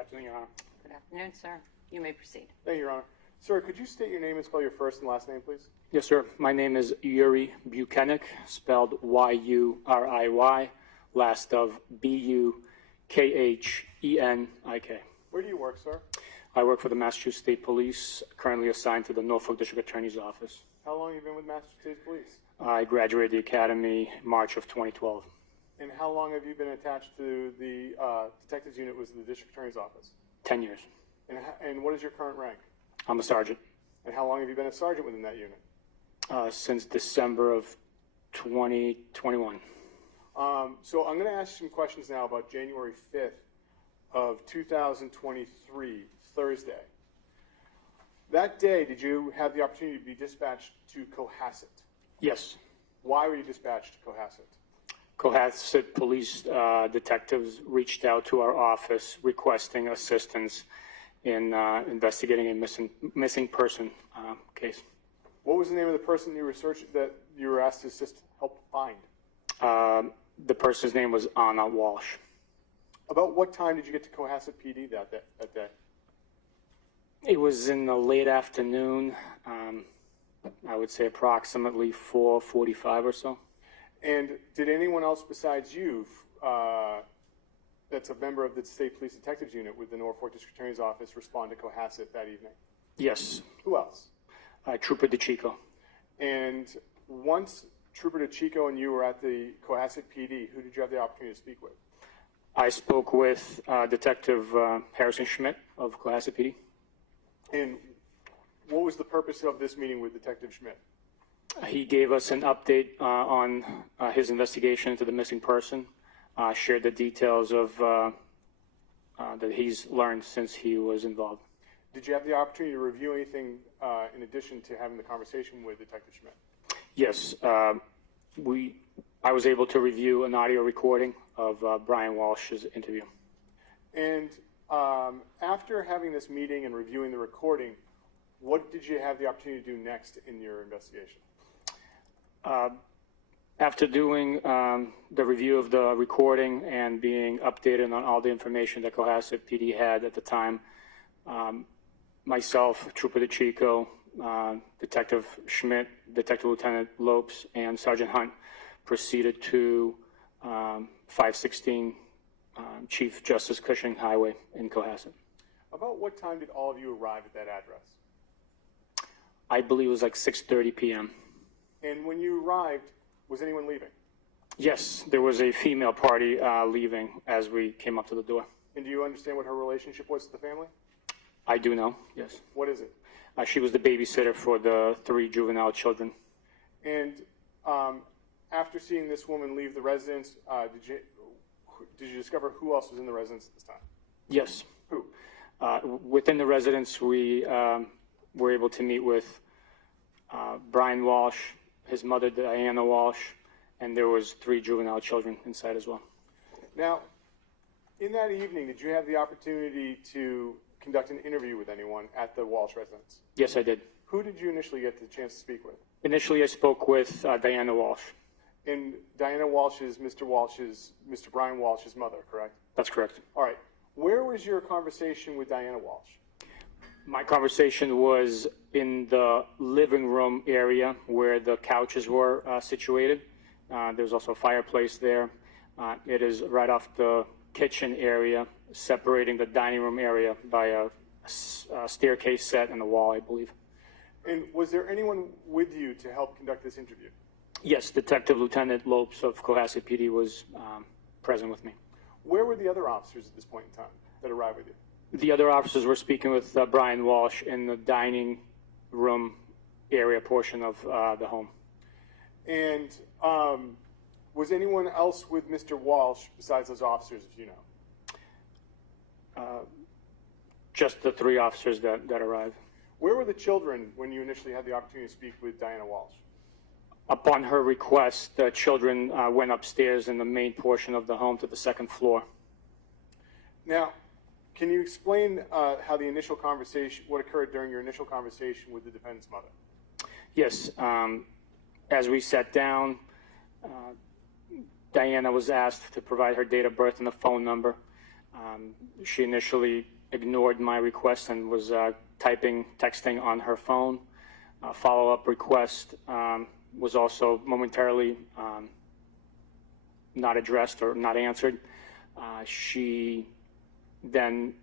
afternoon, Your Honor. Good afternoon, sir. You may proceed. Thank you, Your Honor. Sir, could you state your name and spell your first and last name, please? Yes, sir. My name is Yuriy Bukhenik, spelled Y-U-R-I-Y, last of B-U-K-H-E-N-I-K. Where do you work, sir? I work for the Massachusetts State Police, currently assigned to the Norfolk District Attorney's Office. How long have you been with Massachusetts State Police? I graduated the academy March of 2012. And how long have you been attached to the detectives unit with the District Attorney's Office? 10 years. And what is your current rank? I'm a sergeant. And how long have you been a sergeant within that unit? Since December of 2021. So I'm going to ask some questions now about January 5th of 2023, Thursday. That day, did you have the opportunity to be dispatched to Cohasset? Yes. Why were you dispatched to Cohasset? Cohasset police detectives reached out to our office requesting assistance in investigating a missing person case. What was the name of the person you were asked to help find? The person's name was Diana Walshe. About what time did you get to Cohasset PD that day? It was in the late afternoon. I would say approximately 4:45 or so. And did anyone else besides you that's a member of the State Police Detectives Unit with the Norfolk District Attorney's Office respond to Cohasset that evening? Yes. Who else? Trooper DeChico. And once Trooper DeChico and you were at the Cohasset PD, who did you have the opportunity to speak with? I spoke with Detective Harrison Schmidt of Cohasset PD. And what was the purpose of this meeting with Detective Schmidt? He gave us an update on his investigation into the missing person, shared the details of that he's learned since he was involved. Did you have the opportunity to review anything in addition to having the conversation with Detective Schmidt? Yes. I was able to review an audio recording of Brian Walsh's interview. And after having this meeting and reviewing the recording, what did you have the opportunity to do next in your investigation? After doing the review of the recording and being updated on all the information that Cohasset PD had at the time, myself, Trooper DeChico, Detective Schmidt, Detective Lieutenant Lopes, and Sergeant Hunt proceeded to 516 Chief Justice Cushing Highway in Cohasset. About what time did all of you arrive at that address? I believe it was like 6:30 p.m. And when you arrived, was anyone leaving? Yes, there was a female party leaving as we came up to the door. And do you understand what her relationship was to the family? I do know, yes. What is it? She was the babysitter for the 3 juvenile children. And after seeing this woman leave the residence, did you discover who else was in the residence at this time? Yes. Who? Within the residence, we were able to meet with Brian Walshe, his mother, Diana Walshe, and there was 3 juvenile children inside as well. Now, in that evening, did you have the opportunity to conduct an interview with anyone at the Walshe residence? Yes, I did. Who did you initially get the chance to speak with? Initially, I spoke with Diana Walshe. And Diana Walshe is Mr. Brian Walshe's mother, correct? That's correct. All right. Where was your conversation with Diana Walshe? My conversation was in the living room area where the couches were situated. There's also a fireplace there. It is right off the kitchen area, separating the dining room area by a staircase set and a wall, I believe. And was there anyone with you to help conduct this interview? Yes, Detective Lieutenant Lopes of Cohasset PD was present with me. Where were the other officers at this point in time that arrived with you? The other officers were speaking with Brian Walshe in the dining room area portion of the home. And was anyone else with Mr. Walshe besides those officers, if you know? Just the 3 officers that arrived. Where were the children when you initially had the opportunity to speak with Diana Walshe? Upon her request, the children went upstairs in the main portion of the home to the 2nd floor. Now, can you explain how the initial conversation, what occurred during your initial conversation with the defendant's mother? Yes. As we sat down, Diana was asked to provide her date of birth and a phone number. She initially ignored my request and was texting on her phone. A follow-up request was also momentarily not addressed or not answered. She then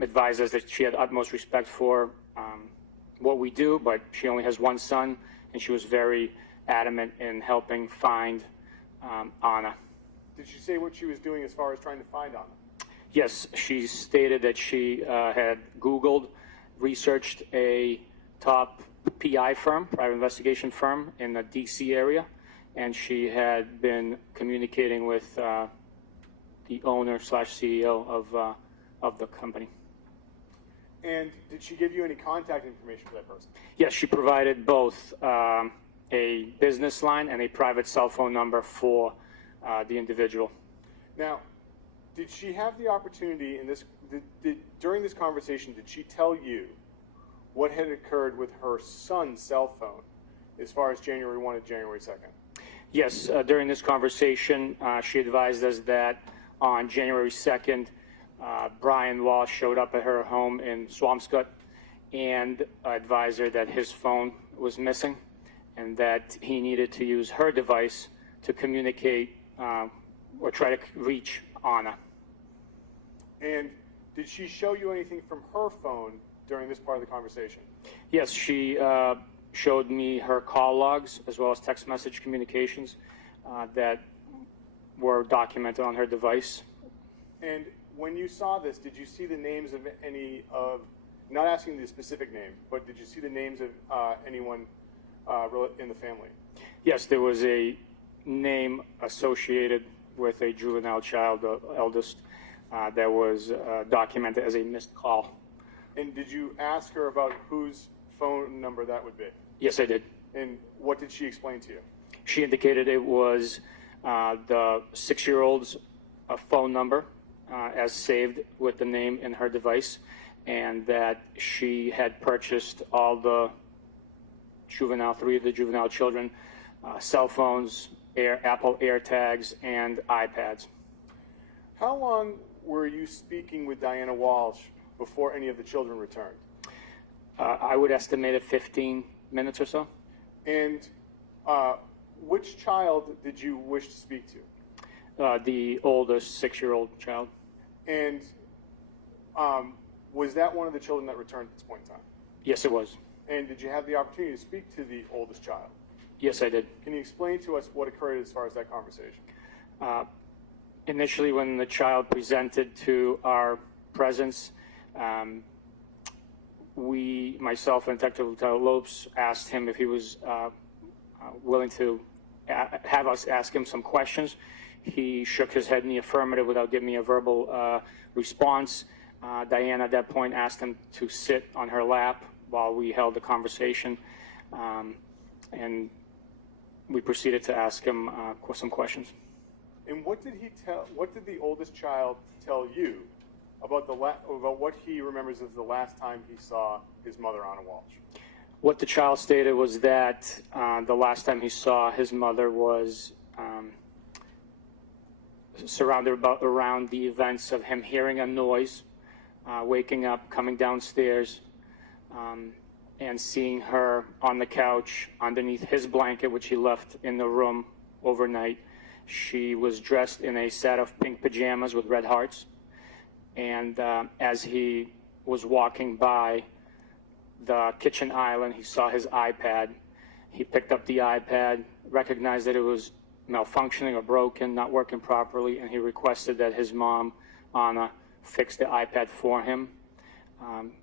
advised us that she had utmost respect for what we do, but she only has one son, and she was very adamant in helping find Anna. Did she say what she was doing as far as trying to find Anna? Yes, she stated that she had Googled, researched a top PI firm, private investigation firm in the DC area, and she had been communicating with the owner / CEO of the company. And did she give you any contact information for that person? Yes, she provided both a business line and a private cell phone number for the individual. Now, did she have the opportunity in this, during this conversation, did she tell you what had occurred with her son's cell phone as far as January 1 and January 2nd? Yes, during this conversation, she advised us that on January 2nd, Brian Walsh showed up at her home in Swampscott and advised her that his phone was missing and that he needed to use her device to communicate or try to reach Anna. And did she show you anything from her phone during this part of the conversation? Yes, she showed me her call logs as well as text message communications that were documented on her device. And when you saw this, did you see the names of any of, not asking the specific name, but did you see the names of anyone in the family? Yes, there was a name associated with a juvenile child, the eldest, that was documented as a missed call. And did you ask her about whose phone number that would be? Yes, I did. And what did she explain to you? She indicated it was the 6-year-old's phone number as saved with the name in her device, and that she had purchased all the three of the juvenile children, cell phones, Apple AirTags, and iPads. How long were you speaking with Diana Walshe before any of the children returned? I would estimate it 15 minutes or so. And which child did you wish to speak to? The oldest 6-year-old child. And was that one of the children that returned at this point in time? Yes, it was. And did you have the opportunity to speak to the oldest child? Yes, I did. Can you explain to us what occurred as far as that conversation? Initially, when the child presented to our presence, myself and Detective Lieutenant Lopes, asked him if he was willing to have us ask him some questions. He shook his head in the affirmative without giving me a verbal response. Diana, at that point, asked him to sit on her lap while we held the conversation, and we proceeded to ask him some questions. And what did the oldest child tell you about what he remembers as the last time he saw his mother, Anna Walsh? What the child stated was that the last time he saw his mother was surrounded around the events of him hearing a noise, waking up, coming downstairs, and seeing her on the couch underneath his blanket, which he left in the room overnight. She was dressed in a set of pink pajamas with red hearts. And as he was walking by the kitchen island, he saw his iPad. He picked up the iPad, recognized that it was malfunctioning or broken, not working properly, and he requested that his mom, Anna, fix the iPad for him.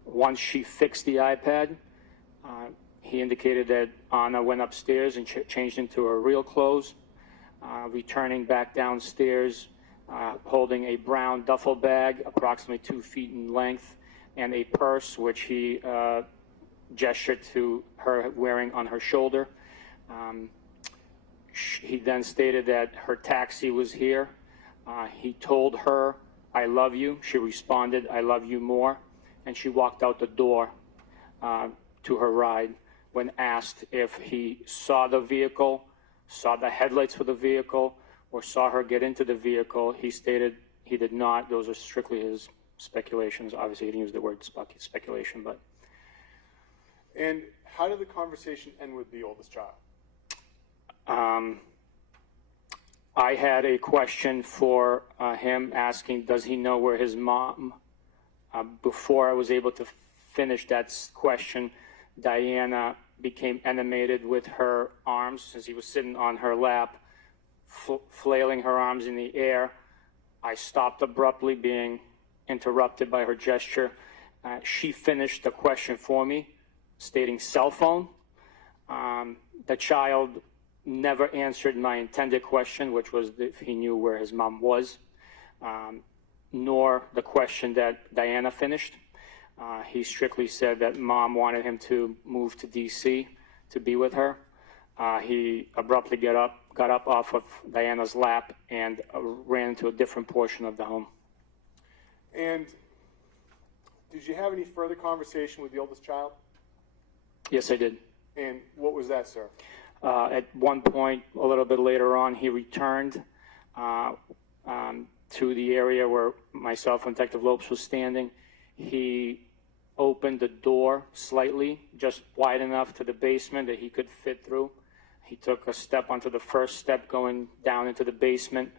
Once she fixed the iPad, he indicated that Anna went upstairs and changed into her real clothes, returning back downstairs, holding a brown duffel bag approximately 2 feet in length and a purse which he gestured to her wearing on her shoulder. He then stated that her taxi was here. He told her, "I love you." She responded, "I love you more." And she walked out the door to her ride. When asked if he saw the vehicle, saw the headlights for the vehicle, or saw her get into the vehicle, he stated he did not. Those are strictly his speculations. Obviously, he didn't use the word speculation, but. And how did the conversation end with the oldest child? I had a question for him asking, does he know where his mom, before I was able to finish that question, Diana became animated with her arms since he was sitting on her lap, flailing her arms in the air. I stopped abruptly, being interrupted by her gesture. She finished the question for me, stating cell phone. The child never answered my intended question, which was if he knew where his mom was, nor the question that Diana finished. He strictly said that mom wanted him to move to D.C. to be with her. He abruptly got up off of Diana's lap and ran into a different portion of the home. And did you have any further conversation with the oldest child? Yes, I did. And what was that, sir? At one point, a little bit later on, he returned to the area where myself and Detective Lopes was standing. He opened the door slightly, just wide enough to the basement that he could fit through. He took a step onto the first step going down into the basement,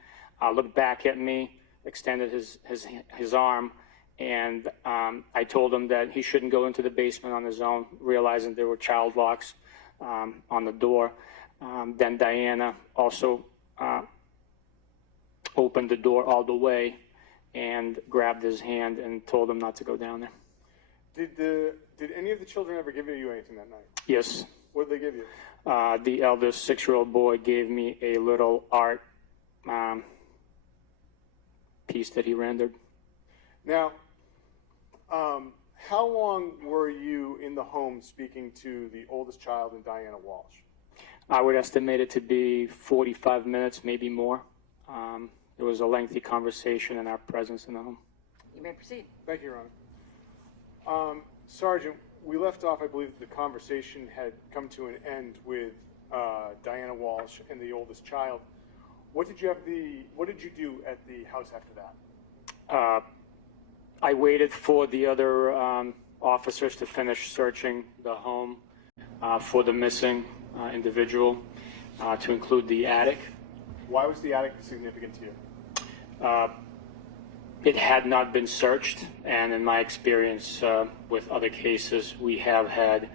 looked back at me, extended his arm, and I told him that he shouldn't go into the basement on his own, realizing there were child locks on the door. Then Diana also opened the door all the way and grabbed his hand and told him not to go down there. Did any of the children ever give you anything that night? Yes. What did they give you? The eldest 6-year-old boy gave me a little art piece that he rendered. Now, how long were you in the home speaking to the oldest child and Diana Walshe? I would estimate it to be 45 minutes, maybe more. It was a lengthy conversation in our presence in the home. You may proceed. Thank you, Your Honor. Sergeant, we left off, I believe the conversation had come to an end with Diana Walshe and the oldest child. What did you do at the house after that? I waited for the other officers to finish searching the home for the missing individual, to include the attic. Why was the attic significant to you? It had not been searched, and in my experience with other cases, we have had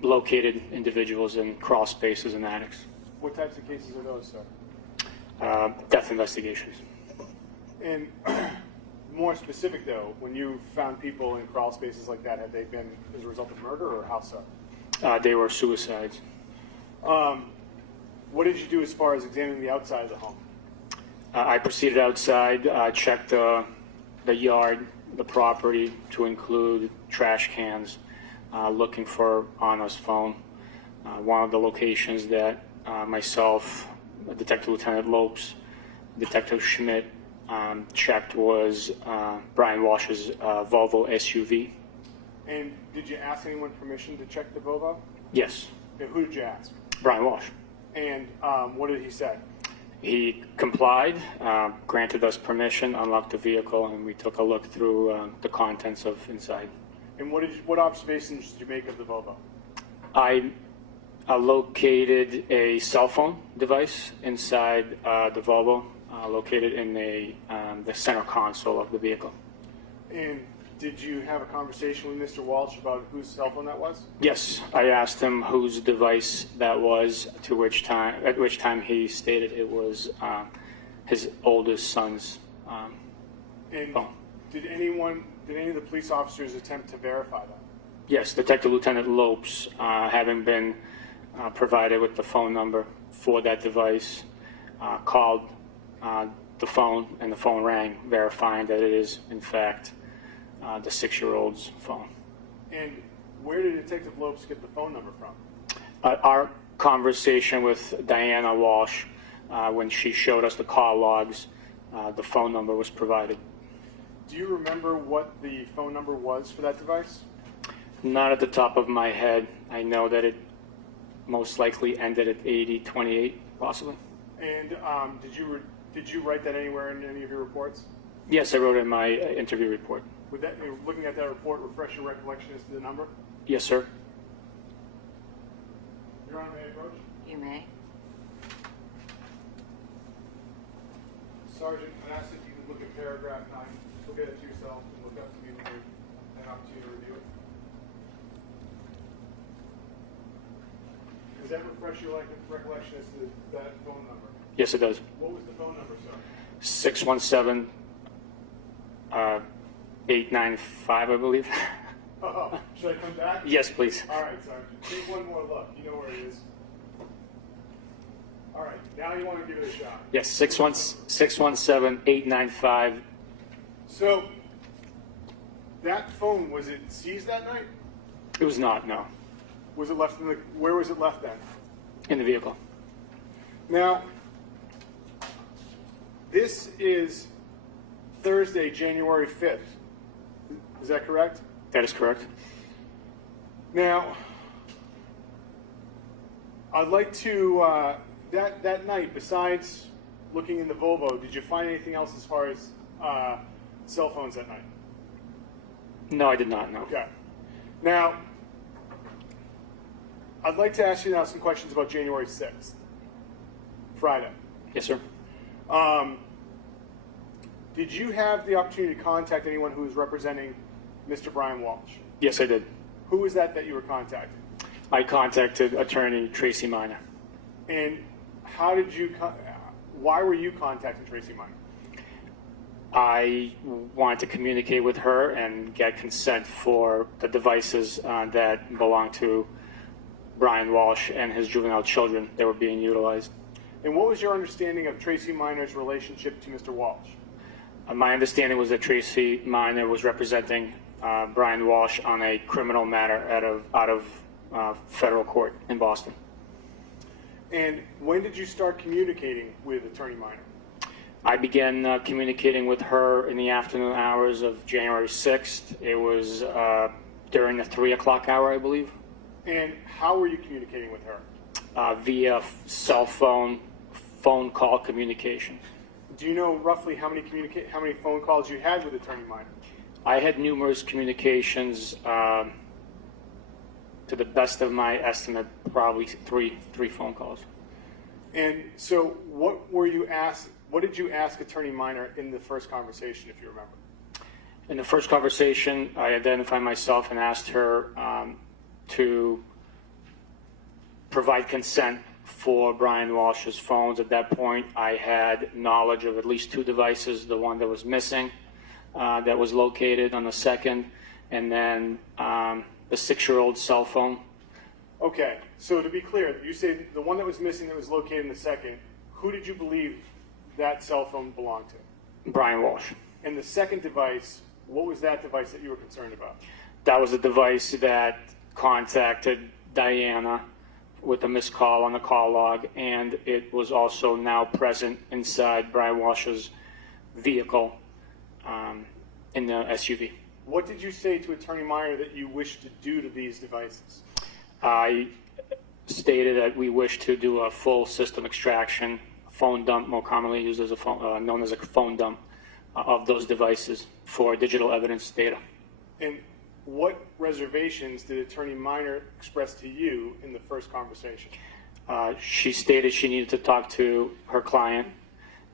located individuals in crawl spaces and attics. What types of cases are those, sir? Death investigations. And more specific, though, when you found people in crawl spaces like that, had they been as a result of murder or how so? They were suicides. What did you do as far as examining the outside of the home? I proceeded outside, checked the yard, the property, to include trash cans, looking for Anna's phone. One of the locations that myself, Detective Lieutenant Lopes, Detective Schmidt checked was Brian Walsh's Volvo SUV. And did you ask anyone permission to check the Volvo? Yes. And who did you ask? Brian Walsh. And what did he say? He complied, granted us permission, unlocked the vehicle, and we took a look through the contents of inside. And what observations did you make of the Volvo? I located a cell phone device inside the Volvo, located in the center console of the vehicle. And did you have a conversation with Mr. Walsh about whose cell phone that was? Yes, I asked him whose device that was, at which time he stated it was his oldest son's phone. Did any of the police officers attempt to verify that? Yes, Detective Lieutenant Lopes, having been provided with the phone number for that device, called the phone, and the phone rang, verifying that it is, in fact, the 6-year-old's phone. And where did Detective Lopes get the phone number from? Our conversation with Diana Walshe, when she showed us the call logs, the phone number was provided. Do you remember what the phone number was for that device? Not at the top of my head. I know that it most likely ended at 8028, possibly. And Did you write that anywhere in any of your reports? Yes, I wrote it in my interview report. Would that, looking at that report, refresh your recollection as to the number? Yes, sir. Your Honor, may I approach? You may. Sergeant, I'd ask if you could look at paragraph 9, look at it to yourself, and look up to me when you have an opportunity to review it. Does that refresh your recollection as to that phone number? Yes, it does. What was the phone number, sir? 617 895, I believe. Oh, should I come back? Yes, please. All right, Sergeant. Take one more look. You know where it is. All right, now you want to give it a shot. Yes, 617 895. So, that phone, was it seized that night? It was not, no, Was it left in the, where was it left then? in the vehicle. Now, this is Thursday, January 5th. Is that correct? That is correct. Now, I'd like to, that night, besides looking in the Volvo, did you find anything else as far as cell phones that night? No, I did not, no. Okay. Now, I'd like to ask you now some questions about January 6th, Friday. Yes, sir. Did you have the opportunity to contact anyone who was representing Mr. Brian Walsh? Yes, I did. Who was that you were contacting? I contacted attorney Tracy Minor. And how did you, why were you contacting Tracy Minor? I wanted to communicate with her and get consent for the devices that belong to Brian Walsh and his juvenile children that were being utilized. And what was your understanding of Tracy Minor's relationship to Mr. Walsh? My understanding was that Tracy Minor was representing Brian Walsh on a criminal matter out of federal court in Boston. And when did you start communicating with Attorney Minor? I began communicating with her in the afternoon hours of January 6th. It was during the 3 o'clock hour, I believe. And how were you communicating with her? Via cell phone call communication. Do you know roughly how many phone calls you had with Attorney Minor? I had numerous communications. To the best of my estimate, probably three phone calls. And so what did you ask Attorney Minor in the first conversation, if you remember? In the first conversation, I identified myself and asked her to provide consent for Brian Walsh's phones. At that point, I had knowledge of at least 2 devices, the one that was missing, that was located on the second, and then the 6-year-old cell phone. Okay, so to be clear, you say the one that was missing that was located in the second, who did you believe that cell phone belonged to? Brian Walsh. And the second device, what was that device that you were concerned about? That was the device that contacted Diana with a missed call on the call log, and it was also now present inside Brian Walsh's vehicle in the SUV. What did you say to Attorney Minor that you wished to do to these devices? I stated that we wish to do a full system extraction, phone dump, more commonly used as a phone, known as a phone dump, of those devices for digital evidence data. And what reservations did Attorney Minor express to you in the first conversation? She stated she needed to talk to her client,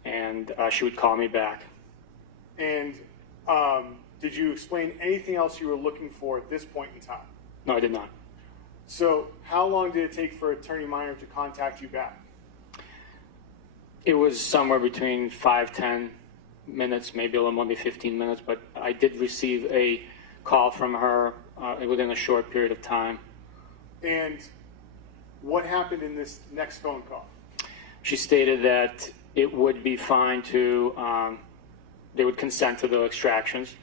and she would call me back. And did you explain anything else you were looking for at this point in time? No, I did not. So how long did it take for Attorney Minor to contact you back? It was somewhere between 5-10 minutes, maybe a little more, maybe 15 minutes, but I did receive a call from her within a short period of time. And what happened in this next phone call? She stated that it would be fine to, they would consent to the extractions.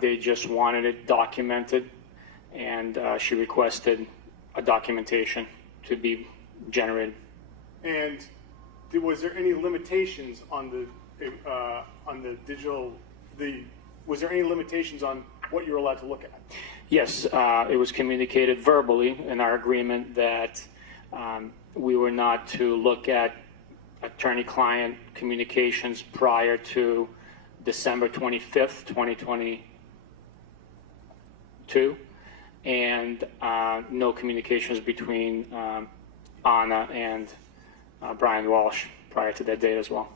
They just wanted it documented, and she requested a documentation to be generated. And was there any limitations on the digital? Was there any limitations on what you were allowed to look at? Yes, it was communicated verbally in our agreement that we were not to look at attorney-client communications prior to December 25th, 2022, and no communications between Anna and Brian Walsh prior to that date as well.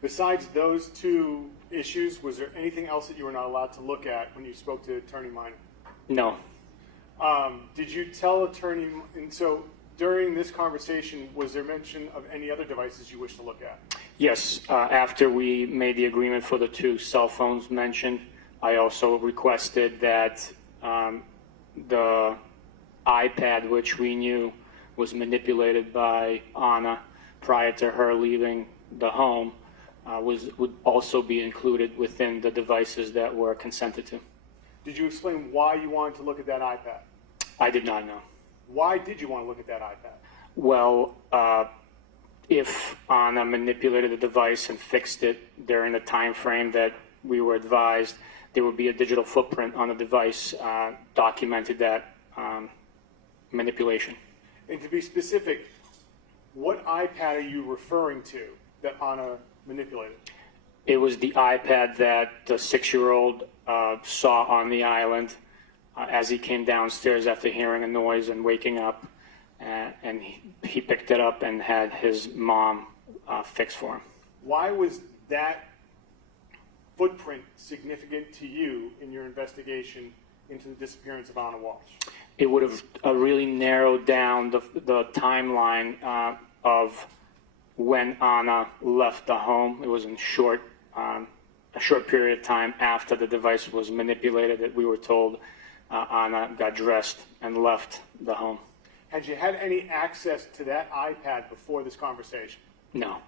Besides those two issues, was there anything else that you were not allowed to look at when you spoke to Attorney Minor? No. Did you tell Attorney, and so during this conversation, was there mention of any other devices you wish to look at? Yes, after we made the agreement for the two cell phones mentioned, I also requested that the iPad, which we knew was manipulated by Anna prior to her leaving the home, would also be included within the devices that were consented to. Did you explain why you wanted to look at that iPad? I did not know. Why did you want to look at that iPad? Well, if Anna manipulated the device and fixed it during the time frame that we were advised, there would be a digital footprint on the device documented that manipulation. And to be specific, what iPad are you referring to that Anna manipulated? It was the iPad that the 6-year-old saw on the island as he came downstairs after hearing a noise and waking up, and he picked it up and had his mom fix for him. Why was that footprint significant to you in your investigation into the disappearance of Anna Walsh? It would have really narrowed down the timeline of when Anna left the home. It was in a short period of time after the device was manipulated that we were told Anna got dressed and left the home. Had you had any access to that iPad before this conversation? No.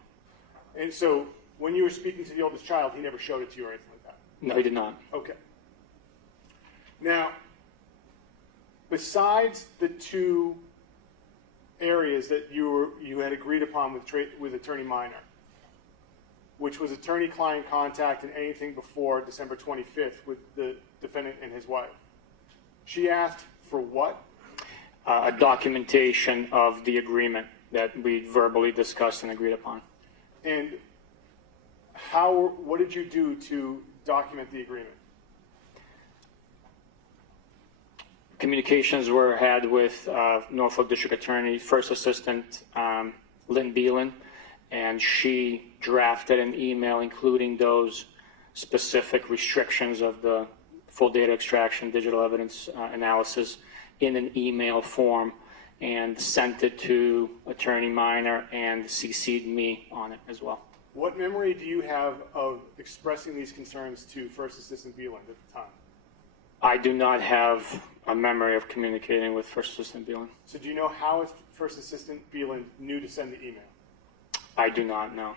And so when you were speaking to the oldest child, he never showed it to you or anything like that? No, he did not. Okay. Now, besides the two areas that you had agreed upon with Attorney Minor, which was attorney-client contact and anything before December 25th with the defendant and his wife, she asked for what? A documentation of the agreement that we verbally discussed and agreed upon. And what did you do to document the agreement? Communications were had with Norfolk District Attorney, First Assistant Lynn Beelan, and she drafted an email including those specific restrictions of the full data extraction, digital evidence analysis in an email form and sent it to Attorney Minor and CC'd me on it as well. What memory do you have of expressing these concerns to First Assistant Beelan at the time? I do not have a memory of communicating with First Assistant Beelan. So do you know how First Assistant Beelan knew to send the email? I do not know.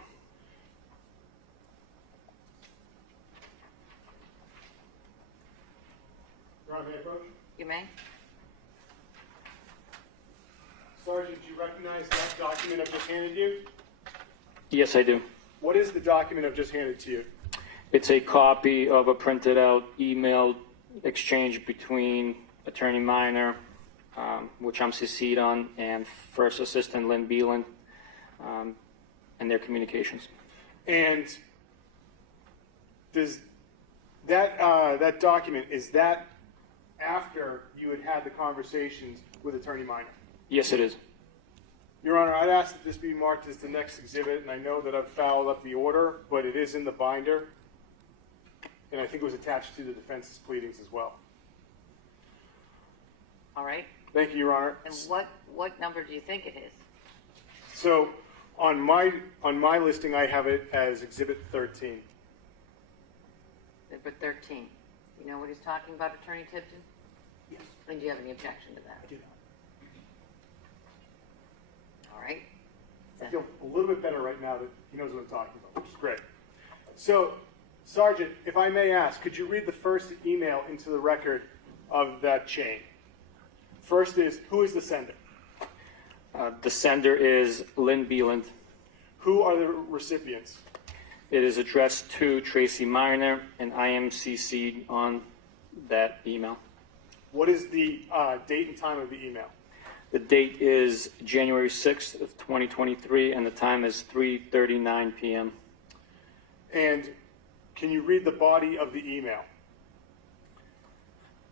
Your Honor, may I approach? You may. Sergeant, do you recognize that document I've just handed you? Yes, I do. What is the document I've just handed to you? It's a copy of a printed out email exchange between Attorney Minor, which I'm CC'd on, and First Assistant Lynn Beelan, and their communications. And does that document, is that after you had had the conversations with Attorney Minor? Yes, it is. Your Honor, I'd ask that this be marked as the next exhibit, and I know that I've fouled up the order, but it is in the binder, and I think it was attached to the defense's pleadings as well. All right. Thank you, Your Honor. And what number do you think it is? So on my listing, I have it as Exhibit 13. Number 13. You know what he's talking about, Attorney Tipton? Yes. And do you have any objection to that? I do not. All right. I feel a little bit better right now that he knows what I'm talking about, which is great. So, Sergeant, if I may ask, could you read the first email into the record of that chain? First is, who is the sender? The sender is Lynn Beelan. Who are the recipients? It is addressed to Tracy Minor, and I am CC'd on that email. What is the date and time of the email? The date is January 6th of 2023, and the time is 3:39 p.m. And can you read the body of the email?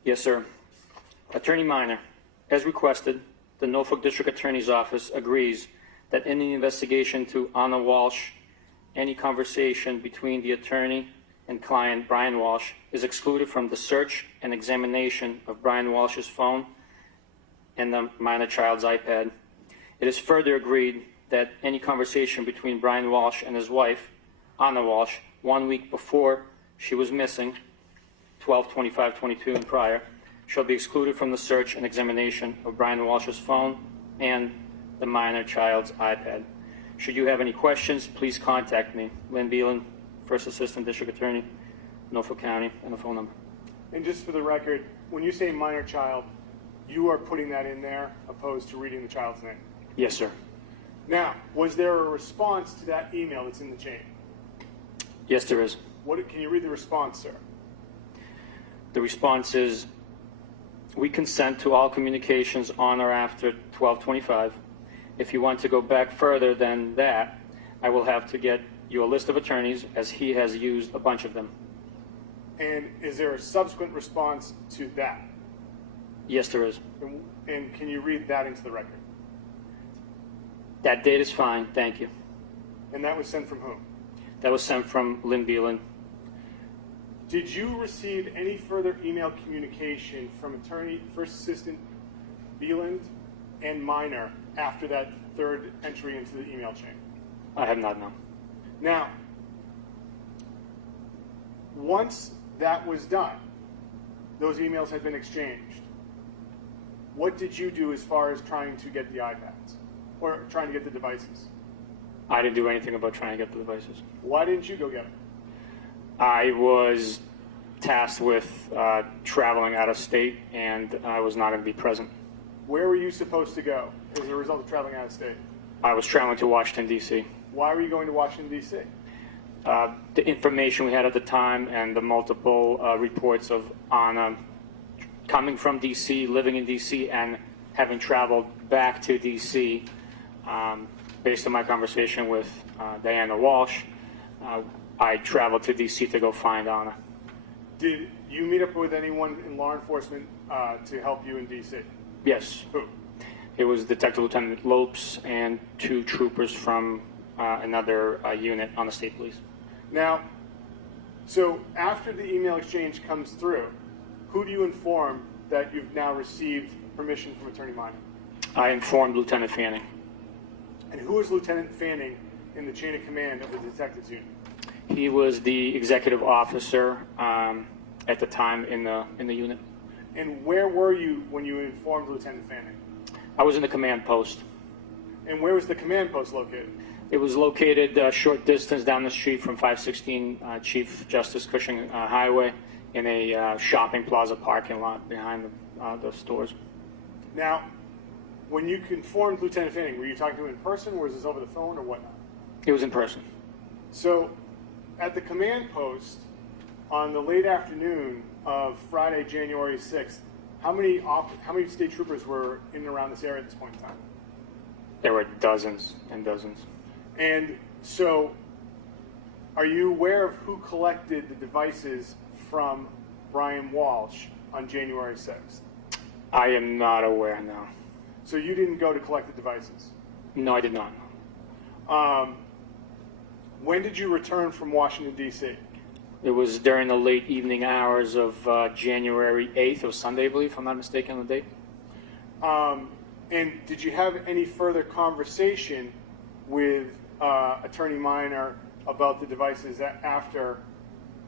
Yes, sir. Attorney Minor, as requested, the Norfolk District Attorney's Office agrees that in the investigation to Anna Walsh, any conversation between the attorney and client Brian Walsh is excluded from the search and examination of Brian Walsh's phone and the minor child's iPad. It is further agreed that any conversation between Brian Walsh and his wife, Anna Walsh, 1 week before she was missing, 12/25/22 and prior, shall be excluded from the search and examination of Brian Walsh's phone and the minor child's iPad. Should you have any questions, please contact me, Lynn Beelan, First Assistant District Attorney, Norfolk County, and the phone number. And just for the record, when you say minor child, you are putting that in there opposed to reading the child's name. Yes, sir. Now, was there a response to that email that's in the chain? Yes, there is. Can you read the response, sir? The response is, we consent to all communications on or after 12/25. If you want to go back further than that, I will have to get you a list of attorneys, as he has used a bunch of them. And is there a subsequent response to that? Yes, there is. And can you read that into the record? That date is fine, thank you. And that was sent from whom? That was sent from Lynn Beelan. Did you receive any further email communication from Attorney First Assistant Beeland and Minor after that third entry into the email chain? I have not known. Now, once that was done, those emails had been exchanged, what did you do as far as trying to get the iPads or trying to get the devices? I didn't do anything about trying to get the devices. Why didn't you go get them? I was tasked with traveling out of state, and I was not going to be present. Where were you supposed to go as a result of traveling out of state? I was traveling to Washington, D.C. Why were you going to Washington, D.C.? The information we had at the time and the multiple reports of Anna coming from D.C., living in D.C., and having traveled back to D.C., based on my conversation with Diana Walshe, I traveled to D.C. to go find Anna. Did you meet up with anyone in law enforcement to help you in D.C.? Yes. Who? It was Detective Lieutenant Lopes and 2 troopers from another unit on the state police. Now, so after the email exchange comes through, who do you inform that you've now received permission from Attorney Minor? I informed Lieutenant Fanning. And who is Lieutenant Fanning in the chain of command of the detectives unit? He was the executive officer at the time in the unit. And where were you when you informed Lieutenant Fanning? I was in the command post. And where was the command post located? It was located a short distance down the street from 516 Chief Justice Cushing Highway in a shopping plaza parking lot behind the stores. Now, when you informed Lieutenant Fanning, were you talking to him in person, or was this over the phone, or whatnot? It was in person. So, at the command post on the late afternoon of Friday, January 6th, how many state troopers were in and around this area at this point in time? There were dozens and dozens. And so, are you aware of who collected the devices from Brian Walsh on January 6th? I am not aware, no. So you didn't go to collect the devices? No, I did not. When did you return from Washington, D.C.? It was during the late evening hours of January 8th. It was Sunday, I believe, if I'm not mistaken on the date. And did you have any further conversation with Attorney Minor about the devices after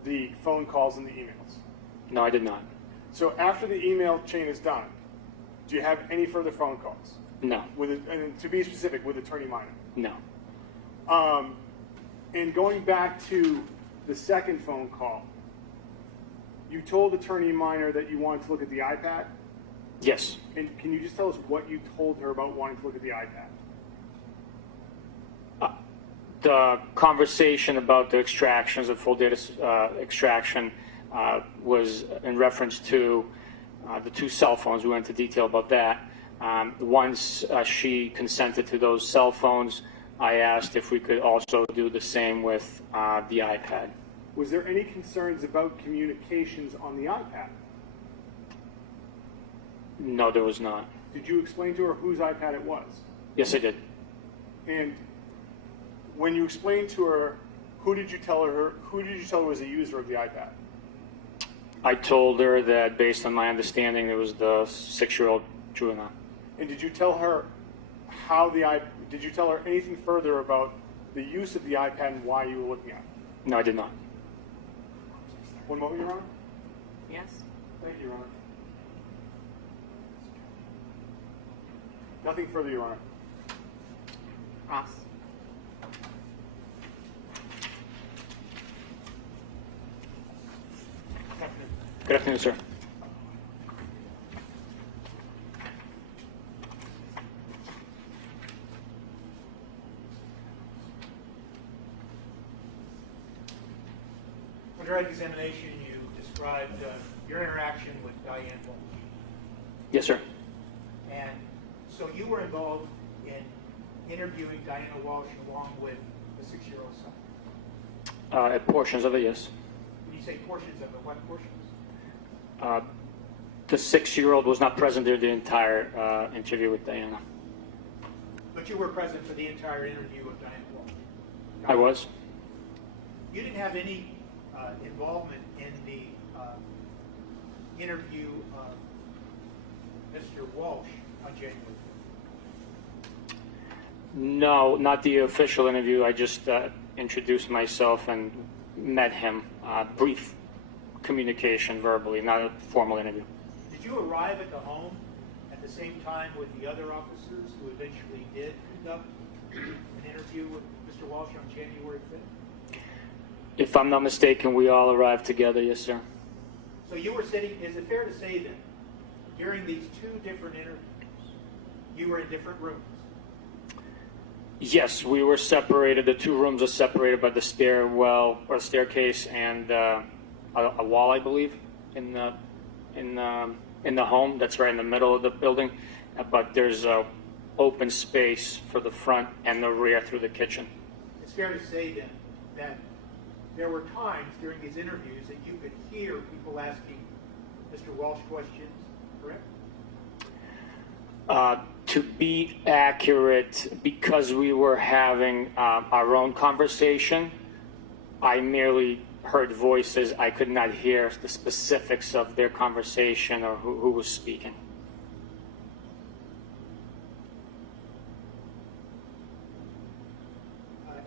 the phone calls and the emails? No, I did not. So after the email chain is done, do you have any further phone calls? No. And to be specific, with Attorney Minor? No. And going back to the second phone call, you told Attorney Minor that you wanted to look at the iPad? Yes. And can you just tell us what you told her about wanting to look at the iPad? The conversation about the extractions, the full data extraction, was in reference to the 2 cell phones. We went into detail about that. Once she consented to those cell phones, I asked if we could also do the same with the iPad. Was there any concerns about communications on the iPad? No, there was not. Did you explain to her whose iPad it was? Yes, I did. And when you explained to her, who did you tell her was the user of the iPad? I told her that based on my understanding, it was the 6-year-old juvenile. And did you tell her did you tell her anything further about the use of the iPad and why you were looking at it? No, I did not. One moment, Your Honor. Yes? Thank you, Your Honor. Nothing further, Your Honor. Ross? Good afternoon, sir. Under examination, you described your interaction with Diana Walshe. Yes, sir. And so you were involved in interviewing Diana Walshe along with the 6-year-old son. At portions of it, yes. When you say portions of it, what portions? The 6-year-old was not present during the entire interview with Diana. But you were present for the entire interview of Diana Walshe. I was. You didn't have any involvement in the interview of Mr. Walsh on January 5th. No, not the official interview. I just introduced myself and met him. Brief communication verbally, not a formal interview. Did you arrive at the home at the same time with the other officers who eventually did conduct an interview with Mr. Walsh on January 5th? If I'm not mistaken, we all arrived together, yes, sir. So you were sitting, is it fair to say that during these two different interviews, you were in different rooms? Yes, we were separated. The two rooms are separated by the stairwell or staircase and a wall, I believe, in the home. That's right in the middle of the building. But there's a open space for the front and the rear through the kitchen. It's fair to say then that there were times during these interviews that you could hear people asking Mr. Walsh questions, correct? To be accurate, because we were having our own conversation, I merely heard voices. I could not hear the specifics of their conversation or who was speaking.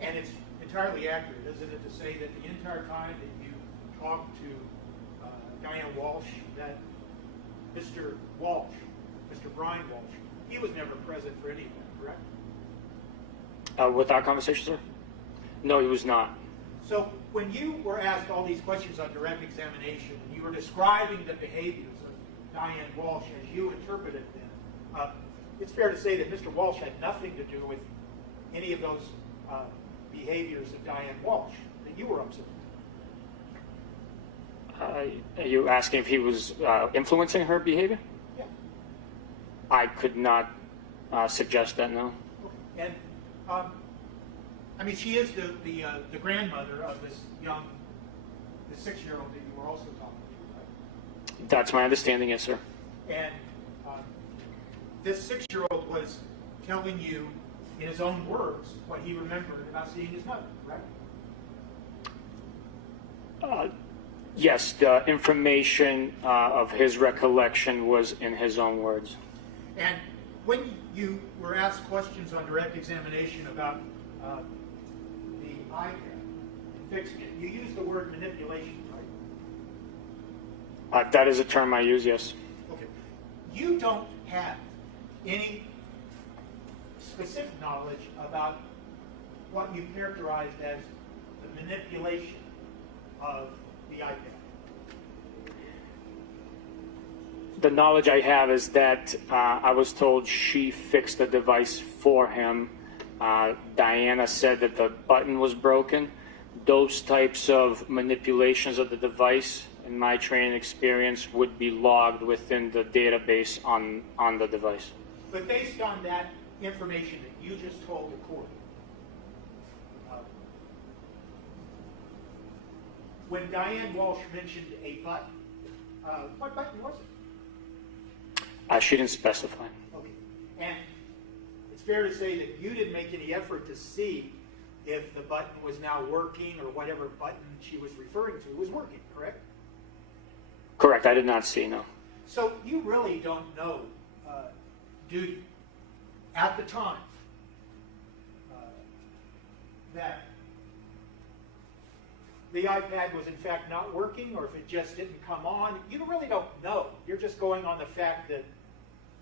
And it's entirely accurate, isn't it, to say that the entire time that you talked to Diana Walsh, that Mr. Walsh, Mr. Brian Walsh, he was never present for any of that, correct? With our conversation, sir? No, he was not. So when you were asked all these questions on direct examination, and you were describing the behaviors of Diane Walsh as you interpreted them, it's fair to say that Mr. Walsh had nothing to do with any of those behaviors of Diane Walsh that you were observing. Are you asking if he was influencing her behavior? Yeah. I could not suggest that, no. Okay. And I mean, she is the grandmother of this young, the 6-year-old that you were also talking to, right? That's my understanding, yes, sir. And this 6-year-old was telling you, in his own words, what he remembered about seeing his mother, right? Yes, the information of his recollection was in his own words. And when you were asked questions on direct examination about the iPad and fixing it, you used the word manipulation, right? That is a term I use, yes. Okay. You don't have any specific knowledge about what you characterized as the manipulation of the iPad. The knowledge I have is that I was told she fixed the device for him. Diana said that the button was broken. Those types of manipulations of the device, in my training experience, would be logged within the database on the device. But based on that information that you just told the court, when Diane Walshe mentioned a button, what button was it? She didn't specify. Okay. And it's fair to say that you didn't make any effort to see if the button was now working or whatever button she was referring to was working, correct? Correct. I did not see, no. So you really don't know, do you, at the time, that the iPad was in fact not working, or if it just didn't come on? You really don't know. You're just going on the fact that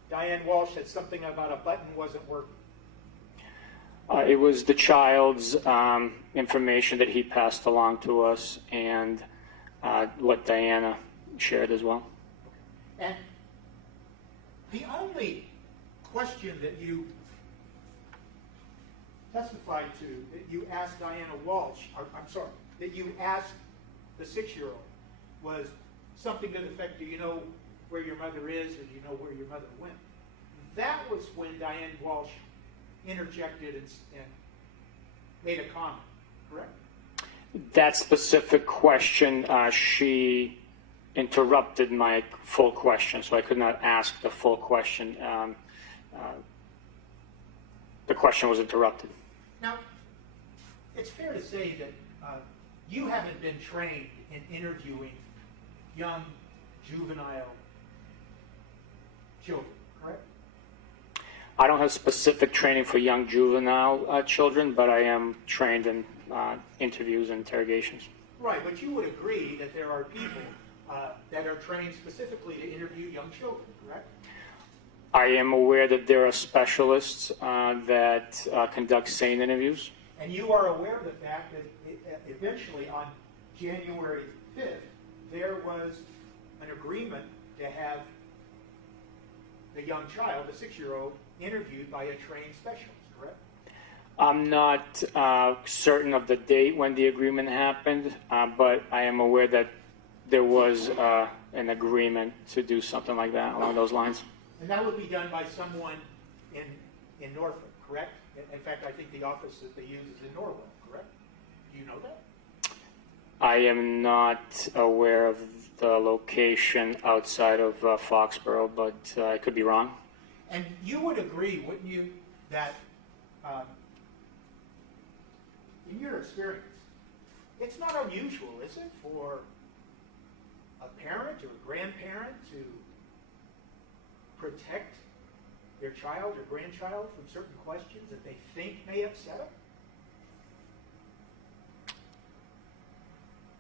Diane Walshe said something about a button wasn't working. It was the child's information that he passed along to us, and what Diana shared as well. And the only question that you testified to, that you asked Diana Walshe, that you asked the 6-year-old, was something to the effect, do you know where your mother is, or do you know where your mother went? That was when Diane Walshe interjected and made a comment, correct? That specific question, she interrupted my full question, so I could not ask the full question. The question was interrupted. Now, it's fair to say that you haven't been trained in interviewing young juvenile children, correct? I don't have specific training for young juvenile children, but I am trained in interviews and interrogations. Right, but you would agree that there are people that are trained specifically to interview young children, correct? I am aware that there are specialists that conduct SANE interviews. And you are aware of the fact that eventually on January 5th, there was an agreement to have the young child, the 6-year-old, interviewed by a trained specialist, correct? I'm not certain of the date when the agreement happened, but I am aware that there was an agreement to do something like that along those lines. And that would be done by someone in Norfolk, correct? In fact, I think the office that they use is in Norwell, correct? Do you know that? I am not aware of the location outside of Foxborough, but I could be wrong. And you would agree, wouldn't you, that in your experience, it's not unusual, is it, for a parent or a grandparent to protect their child or grandchild from certain questions that they think may upset them?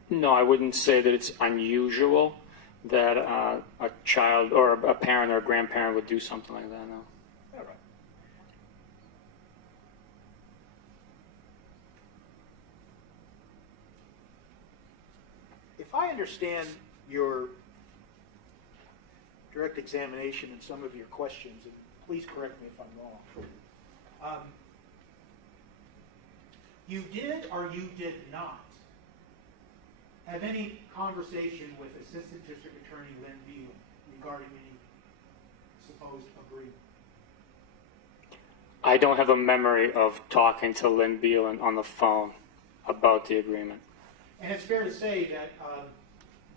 No, I wouldn't say that it's unusual that a child or a parent or a grandparent would do something like that, no. All right. If I understand your direct examination and some of your questions, and please correct me if I'm wrong, you did or you did not have any conversation with Assistant District Attorney Lynn Beal regarding any supposed agreement? I don't have a memory of talking to Lynn Beal on the phone about the agreement. And it's fair to say that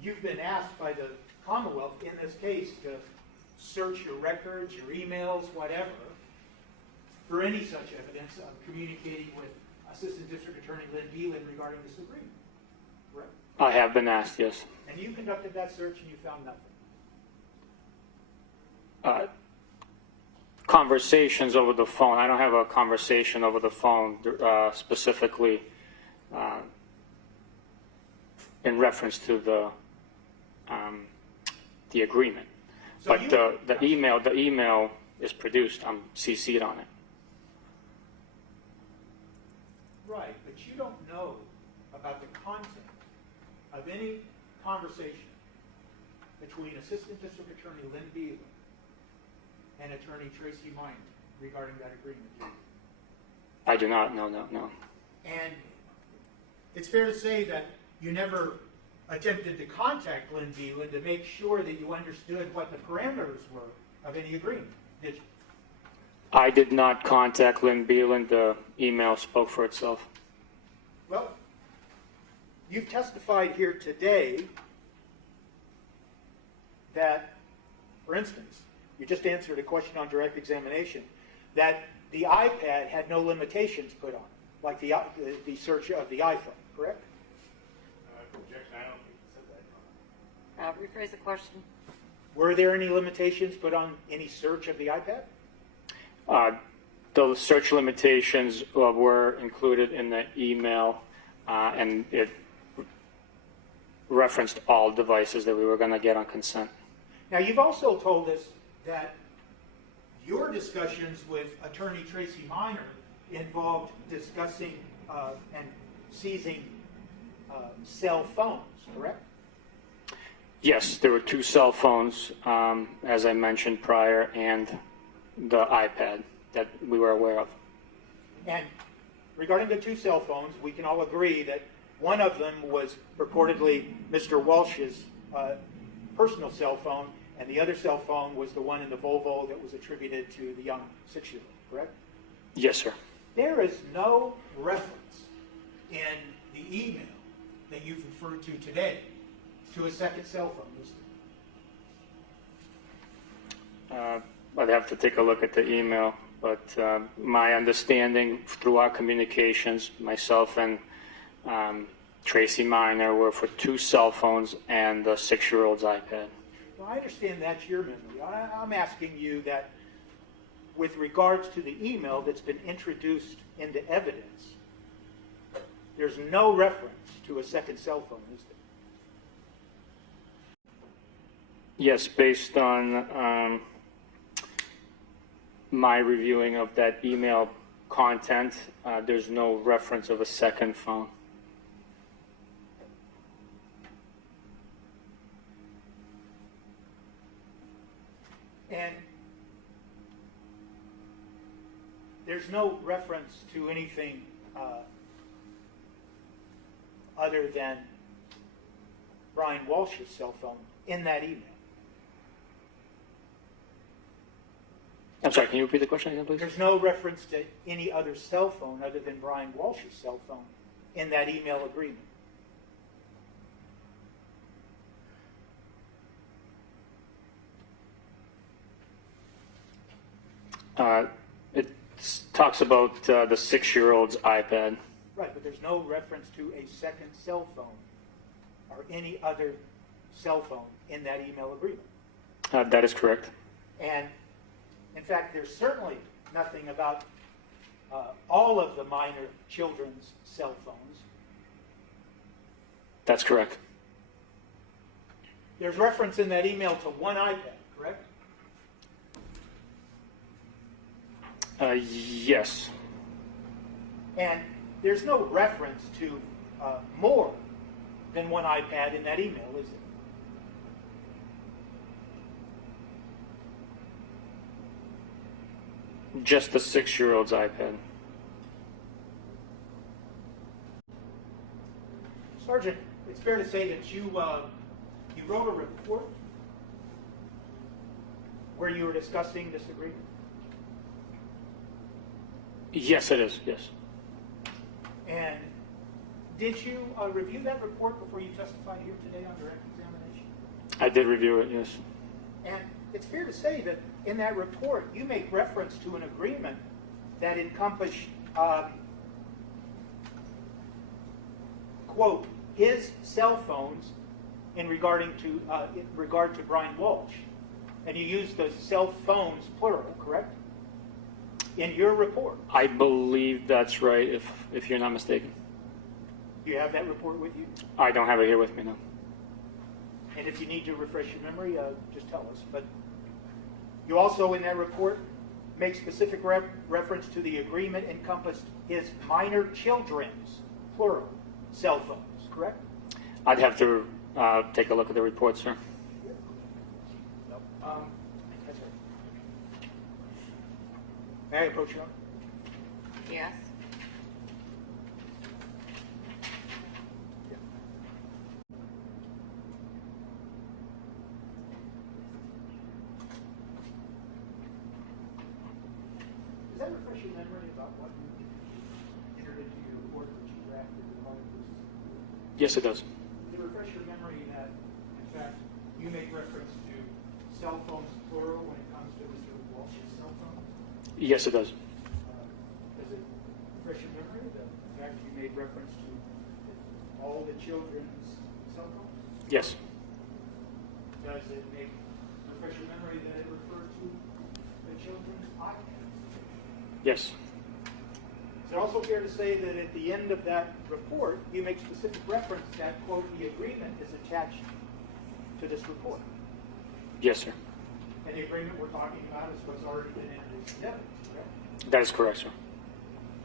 you've been asked by the Commonwealth in this case to search your records, your emails, whatever, for any such evidence of communicating with Assistant District Attorney Lynn Beal regarding this agreement, correct? I have been asked, yes. And you conducted that search and you found nothing? Conversations over the phone. I don't have a conversation over the phone specifically in reference to the agreement. So but the email is produced. I'm CC'd on it. Right, but you don't know about the content of any conversation between Assistant District Attorney Lynn Beal and Attorney Tracy Minor regarding that agreement, do you? I do not. No. And it's fair to say that you never attempted to contact Lynn Beal to make sure that you understood what the parameters were of any agreement, did you? I did not contact Lynn Beeland. The email spoke for itself. Well, you've testified here today that, for instance, you just answered a question on direct examination, that the iPad had no limitations put on, like the search of the iPhone, correct? Objection, I don't think you said that. Rephrase the question. Were there any limitations put on any search of the iPad? The search limitations were included in the email, and it referenced all devices that we were going to get on consent. Now, you've also told us that your discussions with Attorney Tracy Minor involved discussing and seizing cell phones, correct? Yes, there were 2 cell phones, as I mentioned prior, and the iPad that we were aware of. And regarding the 2 cell phones, we can all agree that one of them was purportedly Mr. Walsh's personal cell phone, and the other cell phone was the one in the Volvo that was attributed to the young 6-year-old, correct? Yes, sir. There is no reference in the email that you've referred to today to a second cell phone, is there? I'd have to take a look at the email, but my understanding through our communications, myself and Tracy Minor, were for 2 cell phones and the 6-year-old's iPad. Well, I understand that's your memory. I'm asking you that with regards to the email that's been introduced into evidence, there's no reference to a second cell phone, is there? Yes, based on my reviewing of that email content, there's no reference of a second phone. And there's no reference to anything other than Brian Walsh's cell phone in that email. I'm sorry, can you repeat the question again, please? There's no reference to any other cell phone other than Brian Walsh's cell phone in that email agreement. It talks about the 6-year-old's iPad. Right, but there's no reference to a second cell phone or any other cell phone in that email agreement. That is correct. And in fact, there's certainly nothing about all of the minor children's cell phones. That's correct. There's reference in that email to one iPad, correct? Yes. And there's no reference to more than one iPad in that email, is there? Just the 6-year-old's iPad. Sergeant, it's fair to say that you wrote a report where you were discussing this agreement? Yes, it is, yes. And did you review that report before you testified here today on direct examination? I did review it, yes. And it's fair to say that in that report, you make reference to an agreement that encompassed, quote, his cell phones in regard to Brian Walsh. And you use the cell phones plural, correct? In your report. I believe that's right, if you're not mistaken. Do you have that report with you? I don't have it here with me now. And if you need to refresh your memory, just tell us. But you also, in that report, make specific reference to the agreement encompassed his minor children's, plural, cell phones, correct? I'd have to take a look at the report, sir. No. That's right. May I approach you? Yes. your memory about what you entered into your report that you drafted regarding this? Yes, it does. Did it refresh your memory that, in fact, you make reference to cell phones plural when it comes to Mr. Walsh's cell phone? Yes, it does. Does it refresh your memory that, in fact, you made reference to all the children's cell phones? Yes. Does it refresh your memory that it referred to the children's iPads? Yes. Is it also fair to say that at the end of that report, you make specific reference that, quote, the agreement is attached to this report? Yes, sir. And the agreement we're talking about is what's already been introduced in evidence, correct? That is correct, sir.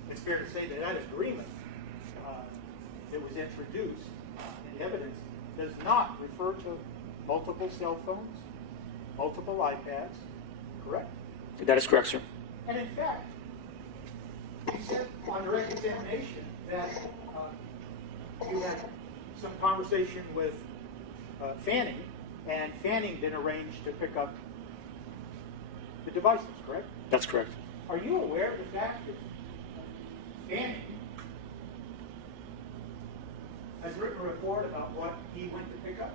It's fair to say that that agreement that was introduced in evidence does not refer to multiple cell phones, multiple iPads, correct? That is correct, sir. And in fact, you said on direct examination that you had some conversation with Fanning, and Fanning then arranged to pick up the devices, correct? That's correct. Are you aware of the fact that Fanning has written a report about what he went to pick up?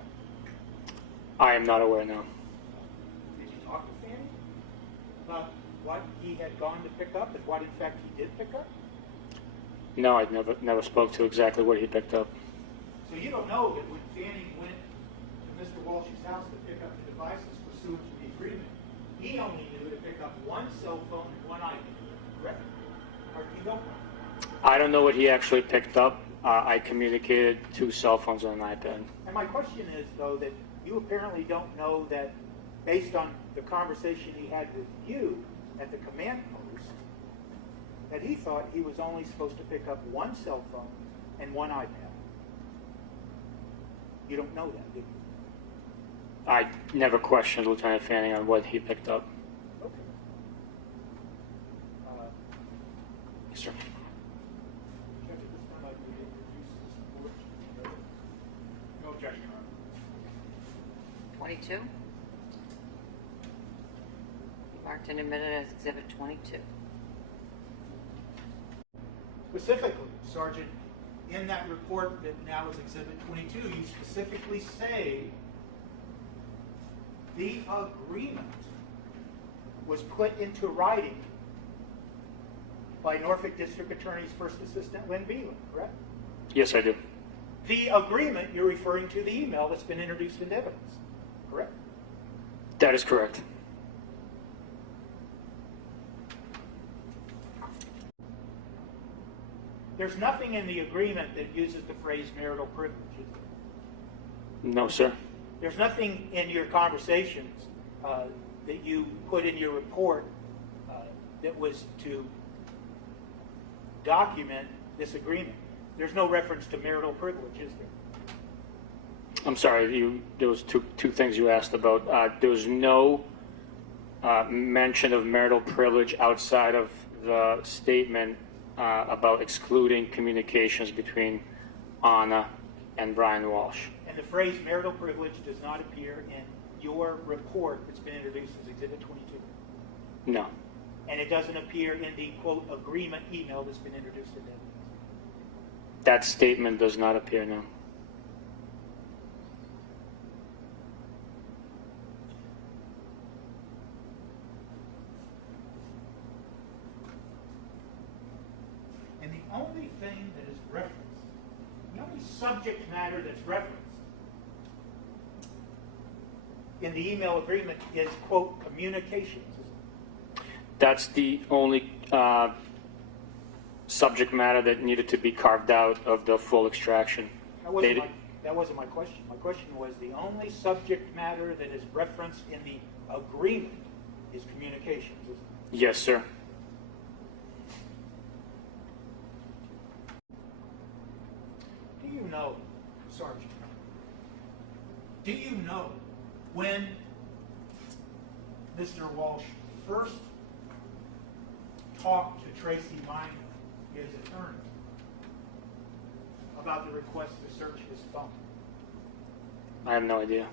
I am not aware now. Did you talk to Fanning about what he had gone to pick up and what in fact he did pick up? No, I never spoke to exactly what he picked up. So you don't know that when Fanning went to Mr. Walsh's house to pick up the devices pursuant to the agreement, he only knew to pick up one cell phone and one iPad, correct? Or you don't know? I don't know what he actually picked up. I communicated 2 cell phones and an iPad. And my question is, though, that you apparently don't know that based on the conversation he had with you at the command post, that he thought he was only supposed to pick up one cell phone and one iPad. You don't know that, do you? I never questioned Lieutenant Fanning on what he picked up. Okay. Yes, sir. Judge, at this time, I'd like to introduce this report to the no objection, Your Honor. 22. Marked and admitted as Exhibit 22. Specifically, Sergeant, in that report that now is Exhibit 22, you specifically say the agreement was put into writing by Norfolk District Attorney's First Assistant Lynn Beelan, correct? Yes, I do. The agreement, you're referring to the email that's been introduced into evidence, correct? That is correct. There's nothing in the agreement that uses the phrase marital privilege, is there? No, sir. There's nothing in your conversations that you put in your report that was to document this agreement. There's no reference to marital privilege, is there? I'm sorry. There was two things you asked about. There was no mention of marital privilege outside of the statement about excluding communications between Anna and Brian Walsh. And the phrase marital privilege does not appear in your report that's been introduced as Exhibit 22. No. And it doesn't appear in the, quote, agreement email that's been introduced in evidence. That statement does not appear now. And the only thing that is referenced, the only subject matter that's referenced in the email agreement is, quote, communications. That's the only subject matter that needed to be carved out of the full extraction. That wasn't my question. My question was the only subject matter that is referenced in the agreement is communications, isn't it? Yes, sir. Do you know, Sergeant, do you know when Mr. Walsh first talked to Tracy Minor, his attorney, about the request to search his phone? I have no idea.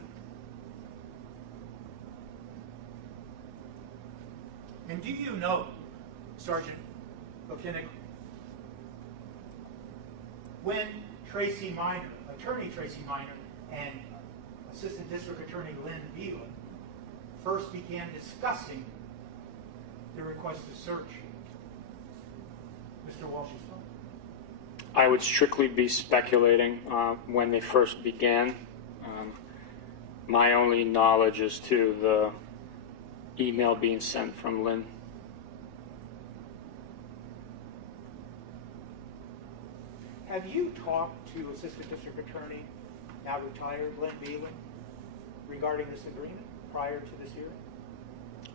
And do you know, Sergeant, Bukhenik, when Tracy Minor, Attorney Tracy Minor, and Assistant District Attorney Lynn Beelan first began discussing the request to search Mr. Walsh's phone? I would strictly be speculating when they first began. My only knowledge is to the email being sent from Lynn. Have you talked to Assistant District Attorney, now retired, Lynn Beelan, regarding this agreement prior to this hearing?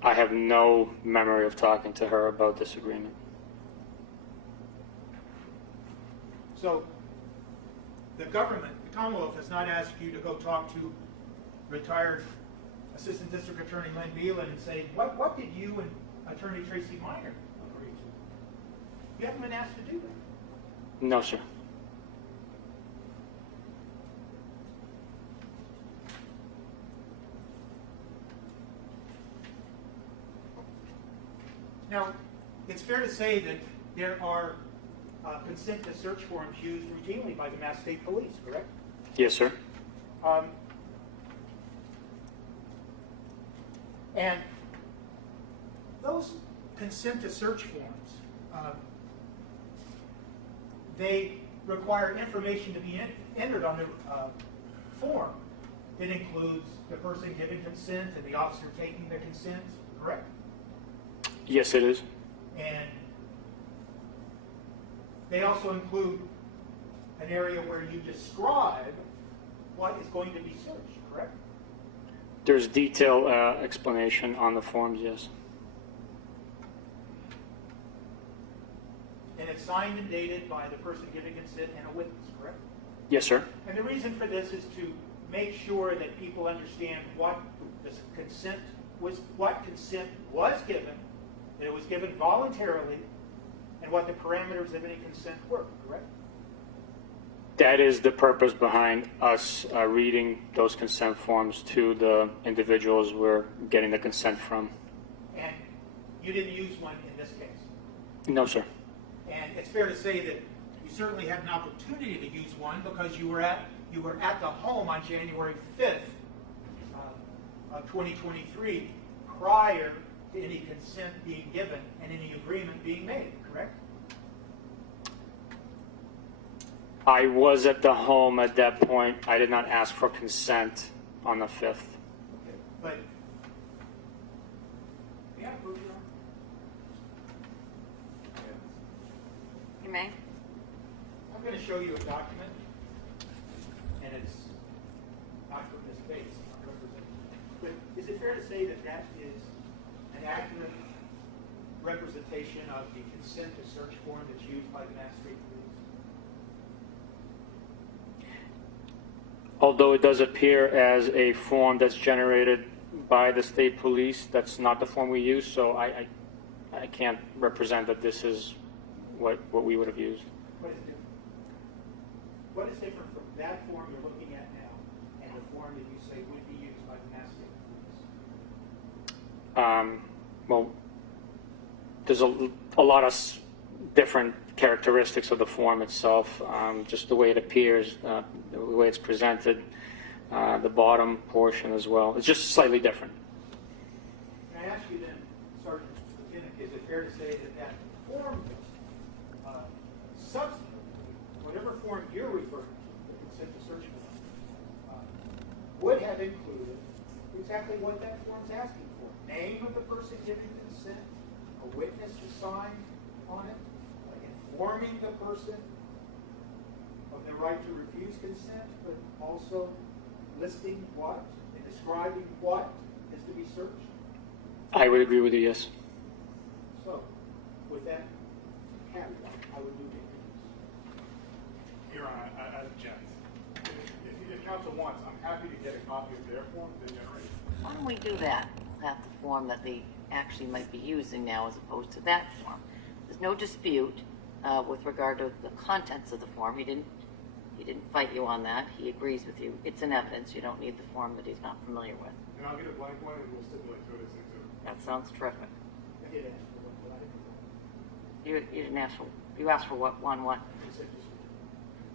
I have no memory of talking to her about this agreement. So the government, the Commonwealth, has not asked you to go talk to retired Assistant District Attorney Lynn Beelan and say, what did you and Attorney Tracy Minor agree to? You haven't been asked to do that. No, sir. Now, it's fair to say that there are consent to search forms used routinely by the Mass State Police, correct? Yes, sir. And those consent to search forms, they require information to be entered on the form. It includes the person giving consent and the officer taking the consent, correct? Yes, it is. And they also include an area where you describe what is going to be searched, correct? There's detailed explanation on the forms, yes. And it's signed and dated by the person giving consent and a witness, correct? Yes, sir. And the reason for this is to make sure that people understand what consent was given, that it was given voluntarily, and what the parameters of any consent were, correct? That is the purpose behind us reading those consent forms to the individuals we're getting the consent from. And you didn't use one in this case. No, sir. And it's fair to say that you certainly had an opportunity to use one because you were at the home on January 5th of 2023 prior to any consent being given and any agreement being made, correct? I was at the home at that point. I did not ask for consent on the 5th. Okay. But yeah, prove your own. You may. I'm going to show you a document, and it's not from this case, but is it fair to say that that is an accurate representation of the consent to search form that's used by the Mass State Police? Although it does appear as a form that's generated by the state police, that's not the form we use, so I can't represent that this is what we would have used. What is different? What is different from that form you're looking at now and the form that you say would be used by the Mass State Police? Well, there's a lot of different characteristics of the form itself, just the way it appears, the way it's presented, the bottom portion as well. It's just slightly different. Can I ask you then, Sergeant Bukhenik, is it fair to say that that form, substantively, whatever form you're referring to, the consent to search form, would have included exactly what that form's asking for? Name of the person giving consent, a witness to sign on it, like informing the person of their right to refuse consent, but also listing what and describing what is to be searched? I would agree with you, yes. So, with that caveat, I would move to Your Honor, I object. If counsel wants, I'm happy to get a copy of their form they generated. Why don't we do that? Have the form that they actually might be using now as opposed to that form. There's no dispute with regard to the contents of the form. He didn't fight you on that. He agrees with you. It's in evidence. You don't need the form that he's not familiar with. And I'll get a blank one and we'll stipulate to it as an exhibit. That sounds terrific. I did ask for what I didn't know. You didn't ask for, you asked for what, what? You said just-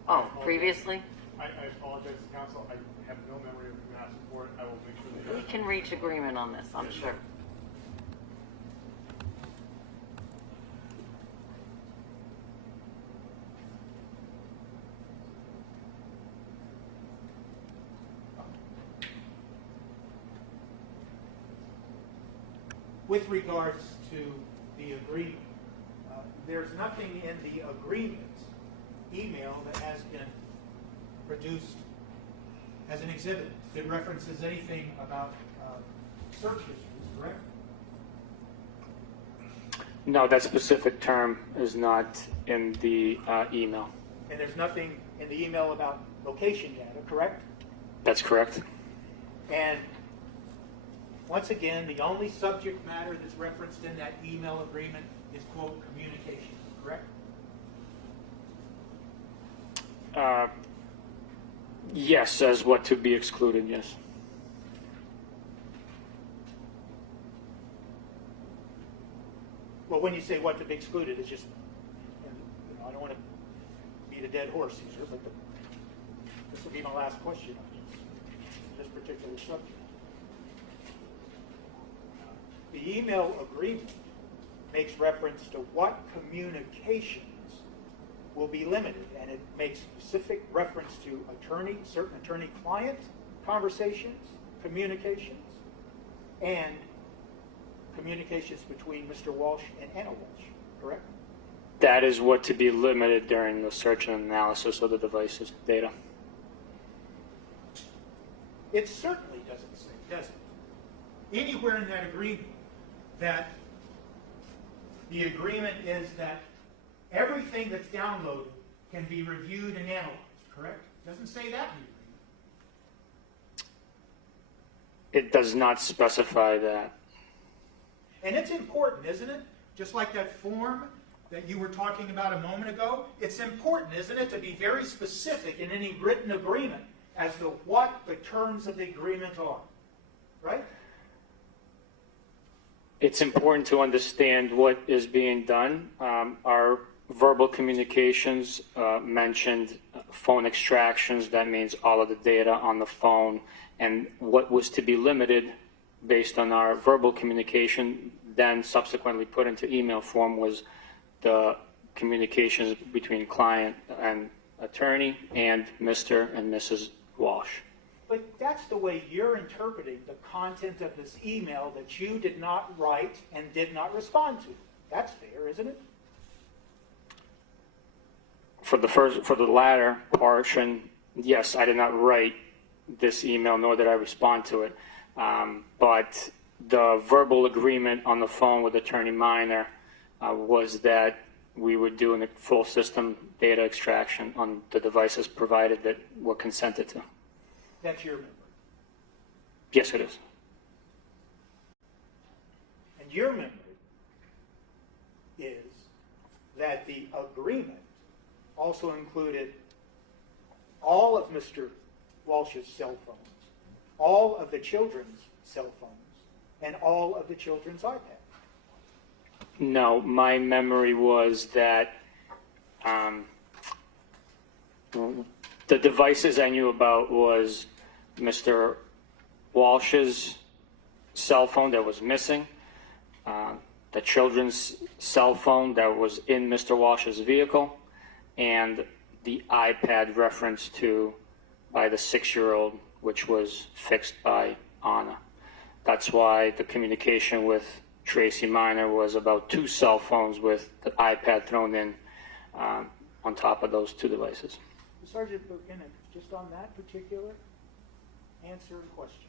Oh, previously? I apologize to council. I have no memory of who asked for it. I will make sure that. We can reach agreement on this, I'm sure. With regards to the agreement, there's nothing in the agreement email that has been produced as an exhibit that references anything about search histories, correct? No, that specific term is not in the email. And there's nothing in the email about location data, correct? That's correct. And once again, the only subject matter that's referenced in that email agreement is, quote, communication, correct? Yes, as what to be excluded, yes. Well, when you say what to be excluded, it's just, you know, I don't want to beat a dead horse here, but this will be my last question on this particular subject. The email agreement makes reference to what communications will be limited, and it makes specific reference to certain attorney-client conversations, communications, and communications between Mr. Walsh and Anna Walsh, correct? That is what to be limited during the search and analysis of the device's data. It certainly doesn't say, does it? Anywhere in that agreement that the agreement is that everything that's downloaded can be reviewed and analyzed, correct? It doesn't say that in the agreement. It does not specify that. And it's important, isn't it? Just like that form that you were talking about a moment ago, it's important, isn't it, to be very specific in any written agreement as to what the terms of the agreement are, right? It's important to understand what is being done. Our verbal communications mentioned phone extractions. That means all of the data on the phone. And what was to be limited based on our verbal communication, then subsequently put into email form, was the communications between client and attorney and Mr. and Mrs. Walsh. But that's the way you're interpreting the content of this email that you did not write and did not respond to. That's fair, isn't it? For the latter portion, yes, I did not write this email, nor did I respond to it. But the verbal agreement on the phone with Attorney Minor was that we were doing a full system data extraction on the devices provided that were consented to. That's your memory. Yes, it is. And your memory is that the agreement also included all of Mr. Walsh's cell phones, all of the children's cell phones, and all of the children's iPads. No, my memory was that the devices I knew about was Mr. Walsh's cell phone that was missing, the children's cell phone that was in Mr. Walsh's vehicle, and the iPad referenced to by the 6-year-old, which was fixed by Anna. That's why the communication with Tracy Minor was about 2 cell phones with the iPad thrown in on top of those 2 devices. Sergeant Bukhenik, just on that particular answer and question.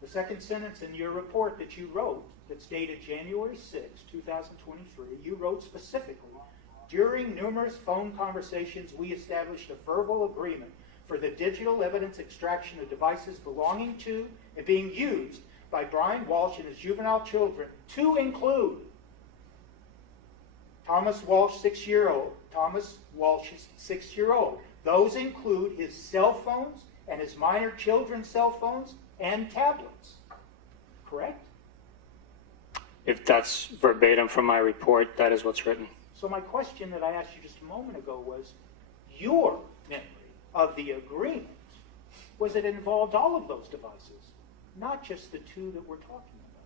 The second sentence in your report that you wrote, that's dated January 6, 2023, you wrote specifically, during numerous phone conversations, we established a verbal agreement for the digital evidence extraction of devices belonging to and being used by Brian Walsh and his juvenile children to include Thomas Walsh, 6-year-old. Thomas Walsh's 6-year-old. Those include his cell phones and his minor children's cell phones and tablets. Correct? If that's verbatim from my report, that is what's written. So my question that I asked you just a moment ago was, your memory of the agreement was it involved all of those devices, not just the two that we're talking about.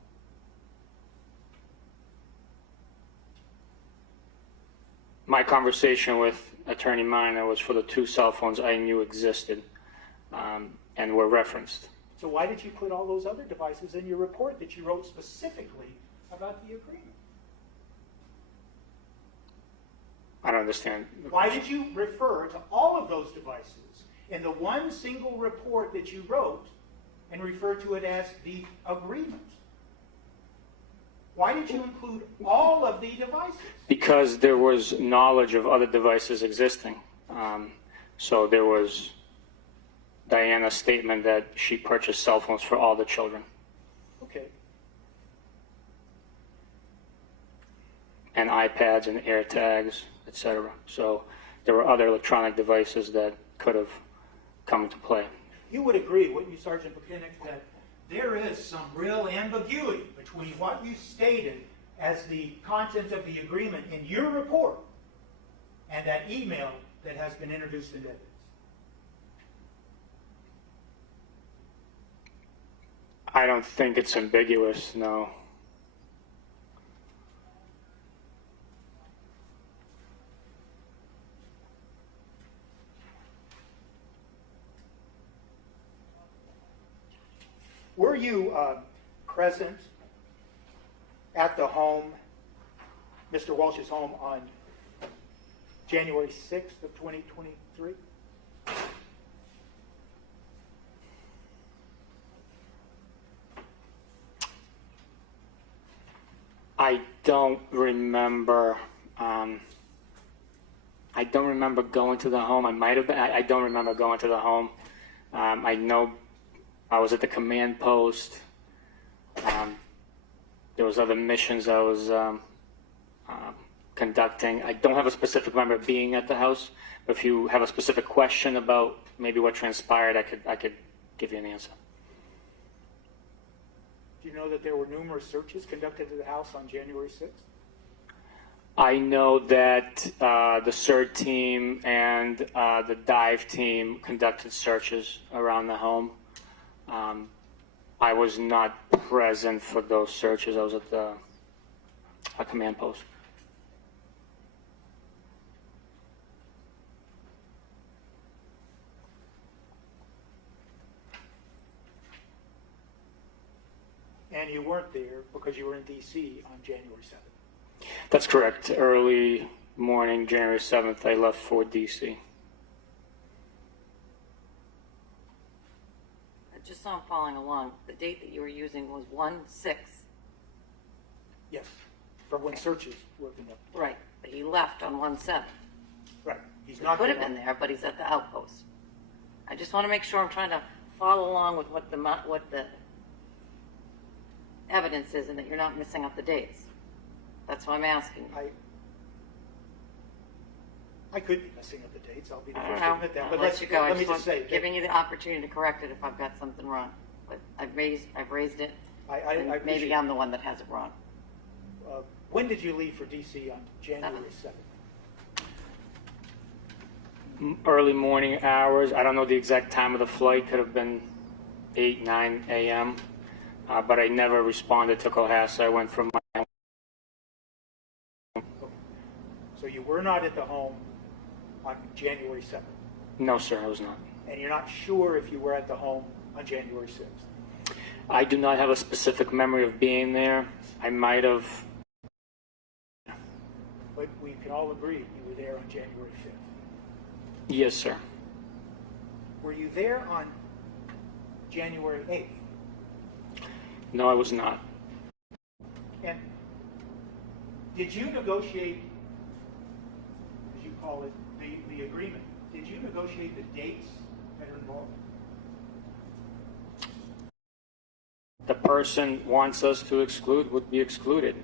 My conversation with Attorney Minor was for the 2 cell phones I knew existed and were referenced. So why did you put all those other devices in your report that you wrote specifically about the agreement? I don't understand. Why did you refer to all of those devices in the one single report that you wrote and refer to it as the agreement? Why did you include all of the devices? Because there was knowledge of other devices existing. So there was Diana's statement that she purchased cell phones for all the children. Okay. And iPads and AirTags, etc. So there were other electronic devices that could have come into play. You would agree, wouldn't you, Sergeant Bukhenik, that there is some real ambiguity between what you stated as the content of the agreement in your report and that email that has been introduced into evidence? I don't think it's ambiguous, no. Were you present at the home, Mr. Walsh's home, on January 6th of 2023? I don't remember. I don't remember going to the home. I might have been. I don't remember going to the home. I know I was at the command post. There was other missions I was conducting. I don't have a specific memory of being at the house. But if you have a specific question about maybe what transpired, I could give you an answer. Do you know that there were numerous searches conducted at the house on January 6th? I know that the CERT team and the dive team conducted searches around the home. I was not present for those searches. I was at the command post. And you weren't there because you were in D.C. on January 7th. That's correct. Early morning, January 7th, I left for D.C. Just so I'm following along, the date that you were using was 1/6. Yes, from when searches were conducted. Right, but he left on 1/7. Right. He's not Could have there. been there, but he's at the outpost. I just want to make sure I'm trying to follow along with what the evidence is and that you're not missing up the dates. That's why I'm asking. I could be messing up the dates. I'll be the I don't first to know. admit that. I'll But let you go. let I me just just say, giving you the opportunity to correct it if I've got something wrong. But I've raised it. I And maybe appreciate- I'm the one that has it wrong. when did you leave for D.C. on January 7th? Early morning hours. I don't know the exact time of the flight. Could have been 8, 9 a.m. But I never responded to Cohasset. I went from my So you were not at the home on January 7th. No, sir, I was not. And you're not sure if you were at the home on January 6th. I do not have a specific memory of being there. I might have. But we can all agree you were there on January 5th. Yes, sir. Were you there on January 8th? No, I was not. And did you negotiate, as you call it, the agreement? Did you negotiate the dates that are involved? The person wants us to exclude would be excluded.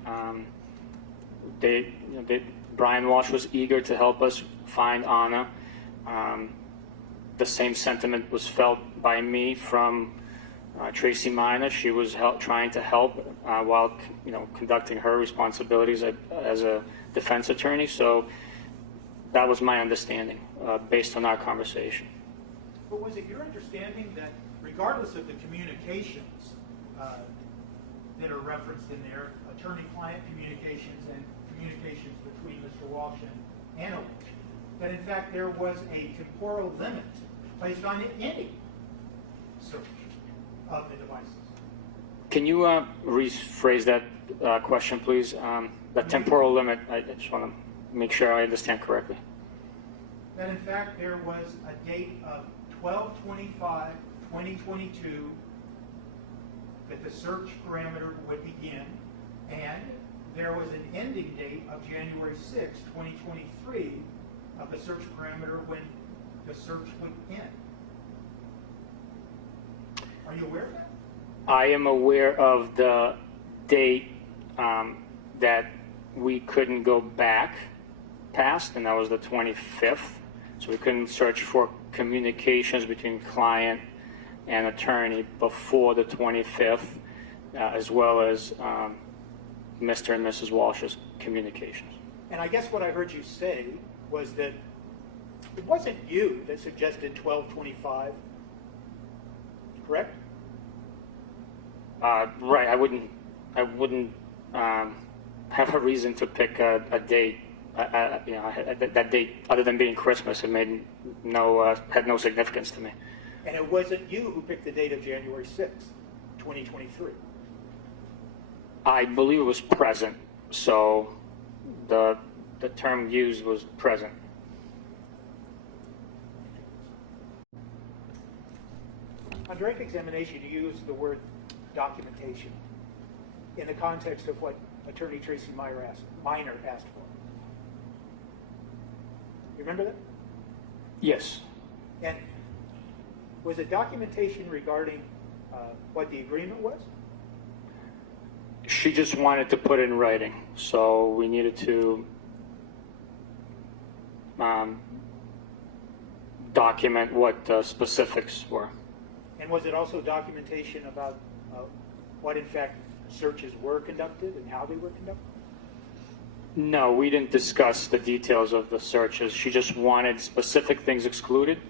Brian Walsh was eager to help us find Anna. The same sentiment was felt by me from Tracy Minor. She was trying to help while conducting her responsibilities as a defense attorney. So that was my understanding based on our conversation. But was it your understanding that regardless of the communications that are referenced in there, attorney-client communications and communications between Mr. Walsh and Anna Walsh, that in fact there was a temporal limit placed on any search of the devices? Can you rephrase that question, please? The temporal limit, I just want to make sure I understand correctly. That in fact there was a date of 12/25/2022 that the search parameter would begin, and there was an ending date of January 6, 2023 of the search parameter when the search would end. Are you aware of that? I am aware of the date that we couldn't go back past, and that was the 25th. So we couldn't search for communications between client and attorney before the 25th, as well as Mr. and Mrs. Walsh's communications. And I guess what I heard you say was that it wasn't you that suggested 12/25, correct? Right. I wouldn't have a reason to pick a date. That date, other than being Christmas, it made had no significance to me. And it wasn't you who picked the date of January 6th, 2023. I believe it was present, so the term used was present. On direct examination, you used the word documentation in the context of what Attorney Tracy Minor asked for. You remember that? Yes. And was it documentation regarding what the agreement was? She just wanted to put it in writing, so we needed to document what the specifics were. And was it also documentation about what, in fact, searches were conducted and how they were conducted? No, we didn't discuss the details of the searches. She just wanted specific things excluded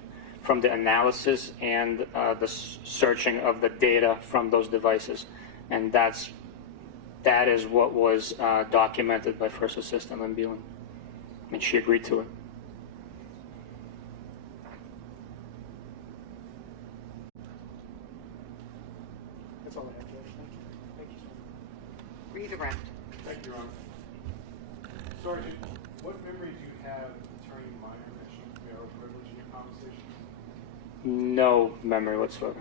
from the analysis and the searching of the data from those devices. And that is what was documented by First Assistant Lynn Beelan. And she agreed to it. That's all I have, Judge. Thank you. Thank you, sir. Redirect. Thank you, Your Honor. Sergeant, what memory do you have of Attorney Minor mentioning marital privilege in your conversation? No memory whatsoever.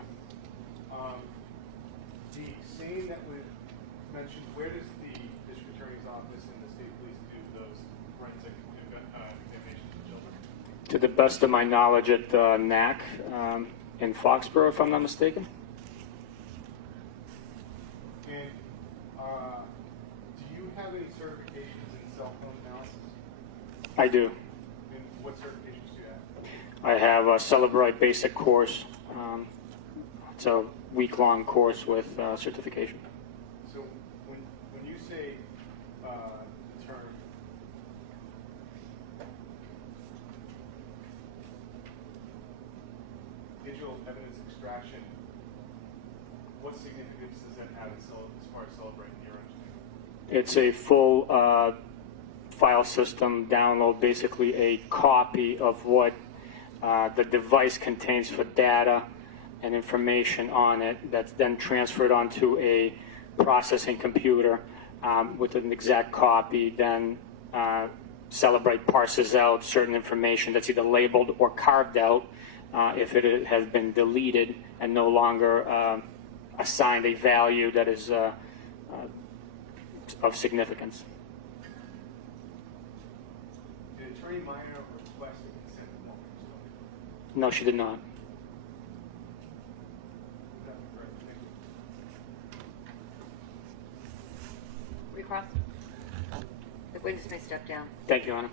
The scene that was mentioned, where does the District Attorney's Office and the State Police do those forensic examinations of children? To the best of my knowledge, at NAC in Foxborough, if I'm not mistaken. And do you have any certifications in cell phone analysis? I do. And what certifications do you have? I have a Celebrite basic course. It's a week-long course with certification. So when you say the term digital evidence extraction, what significance does that have as far as celebrating your understanding? It's a full file system download, basically a copy of what the device contains for data and information on it that's then transferred onto a processing computer with an exact copy. Then Celebrite parses out certain information that's either labeled or carved out if it has been deleted and no longer assigned a value that is of significance. Did Attorney Minor request a consent form? No, she did not. Recross. The witness may step down. Thank you, Anna.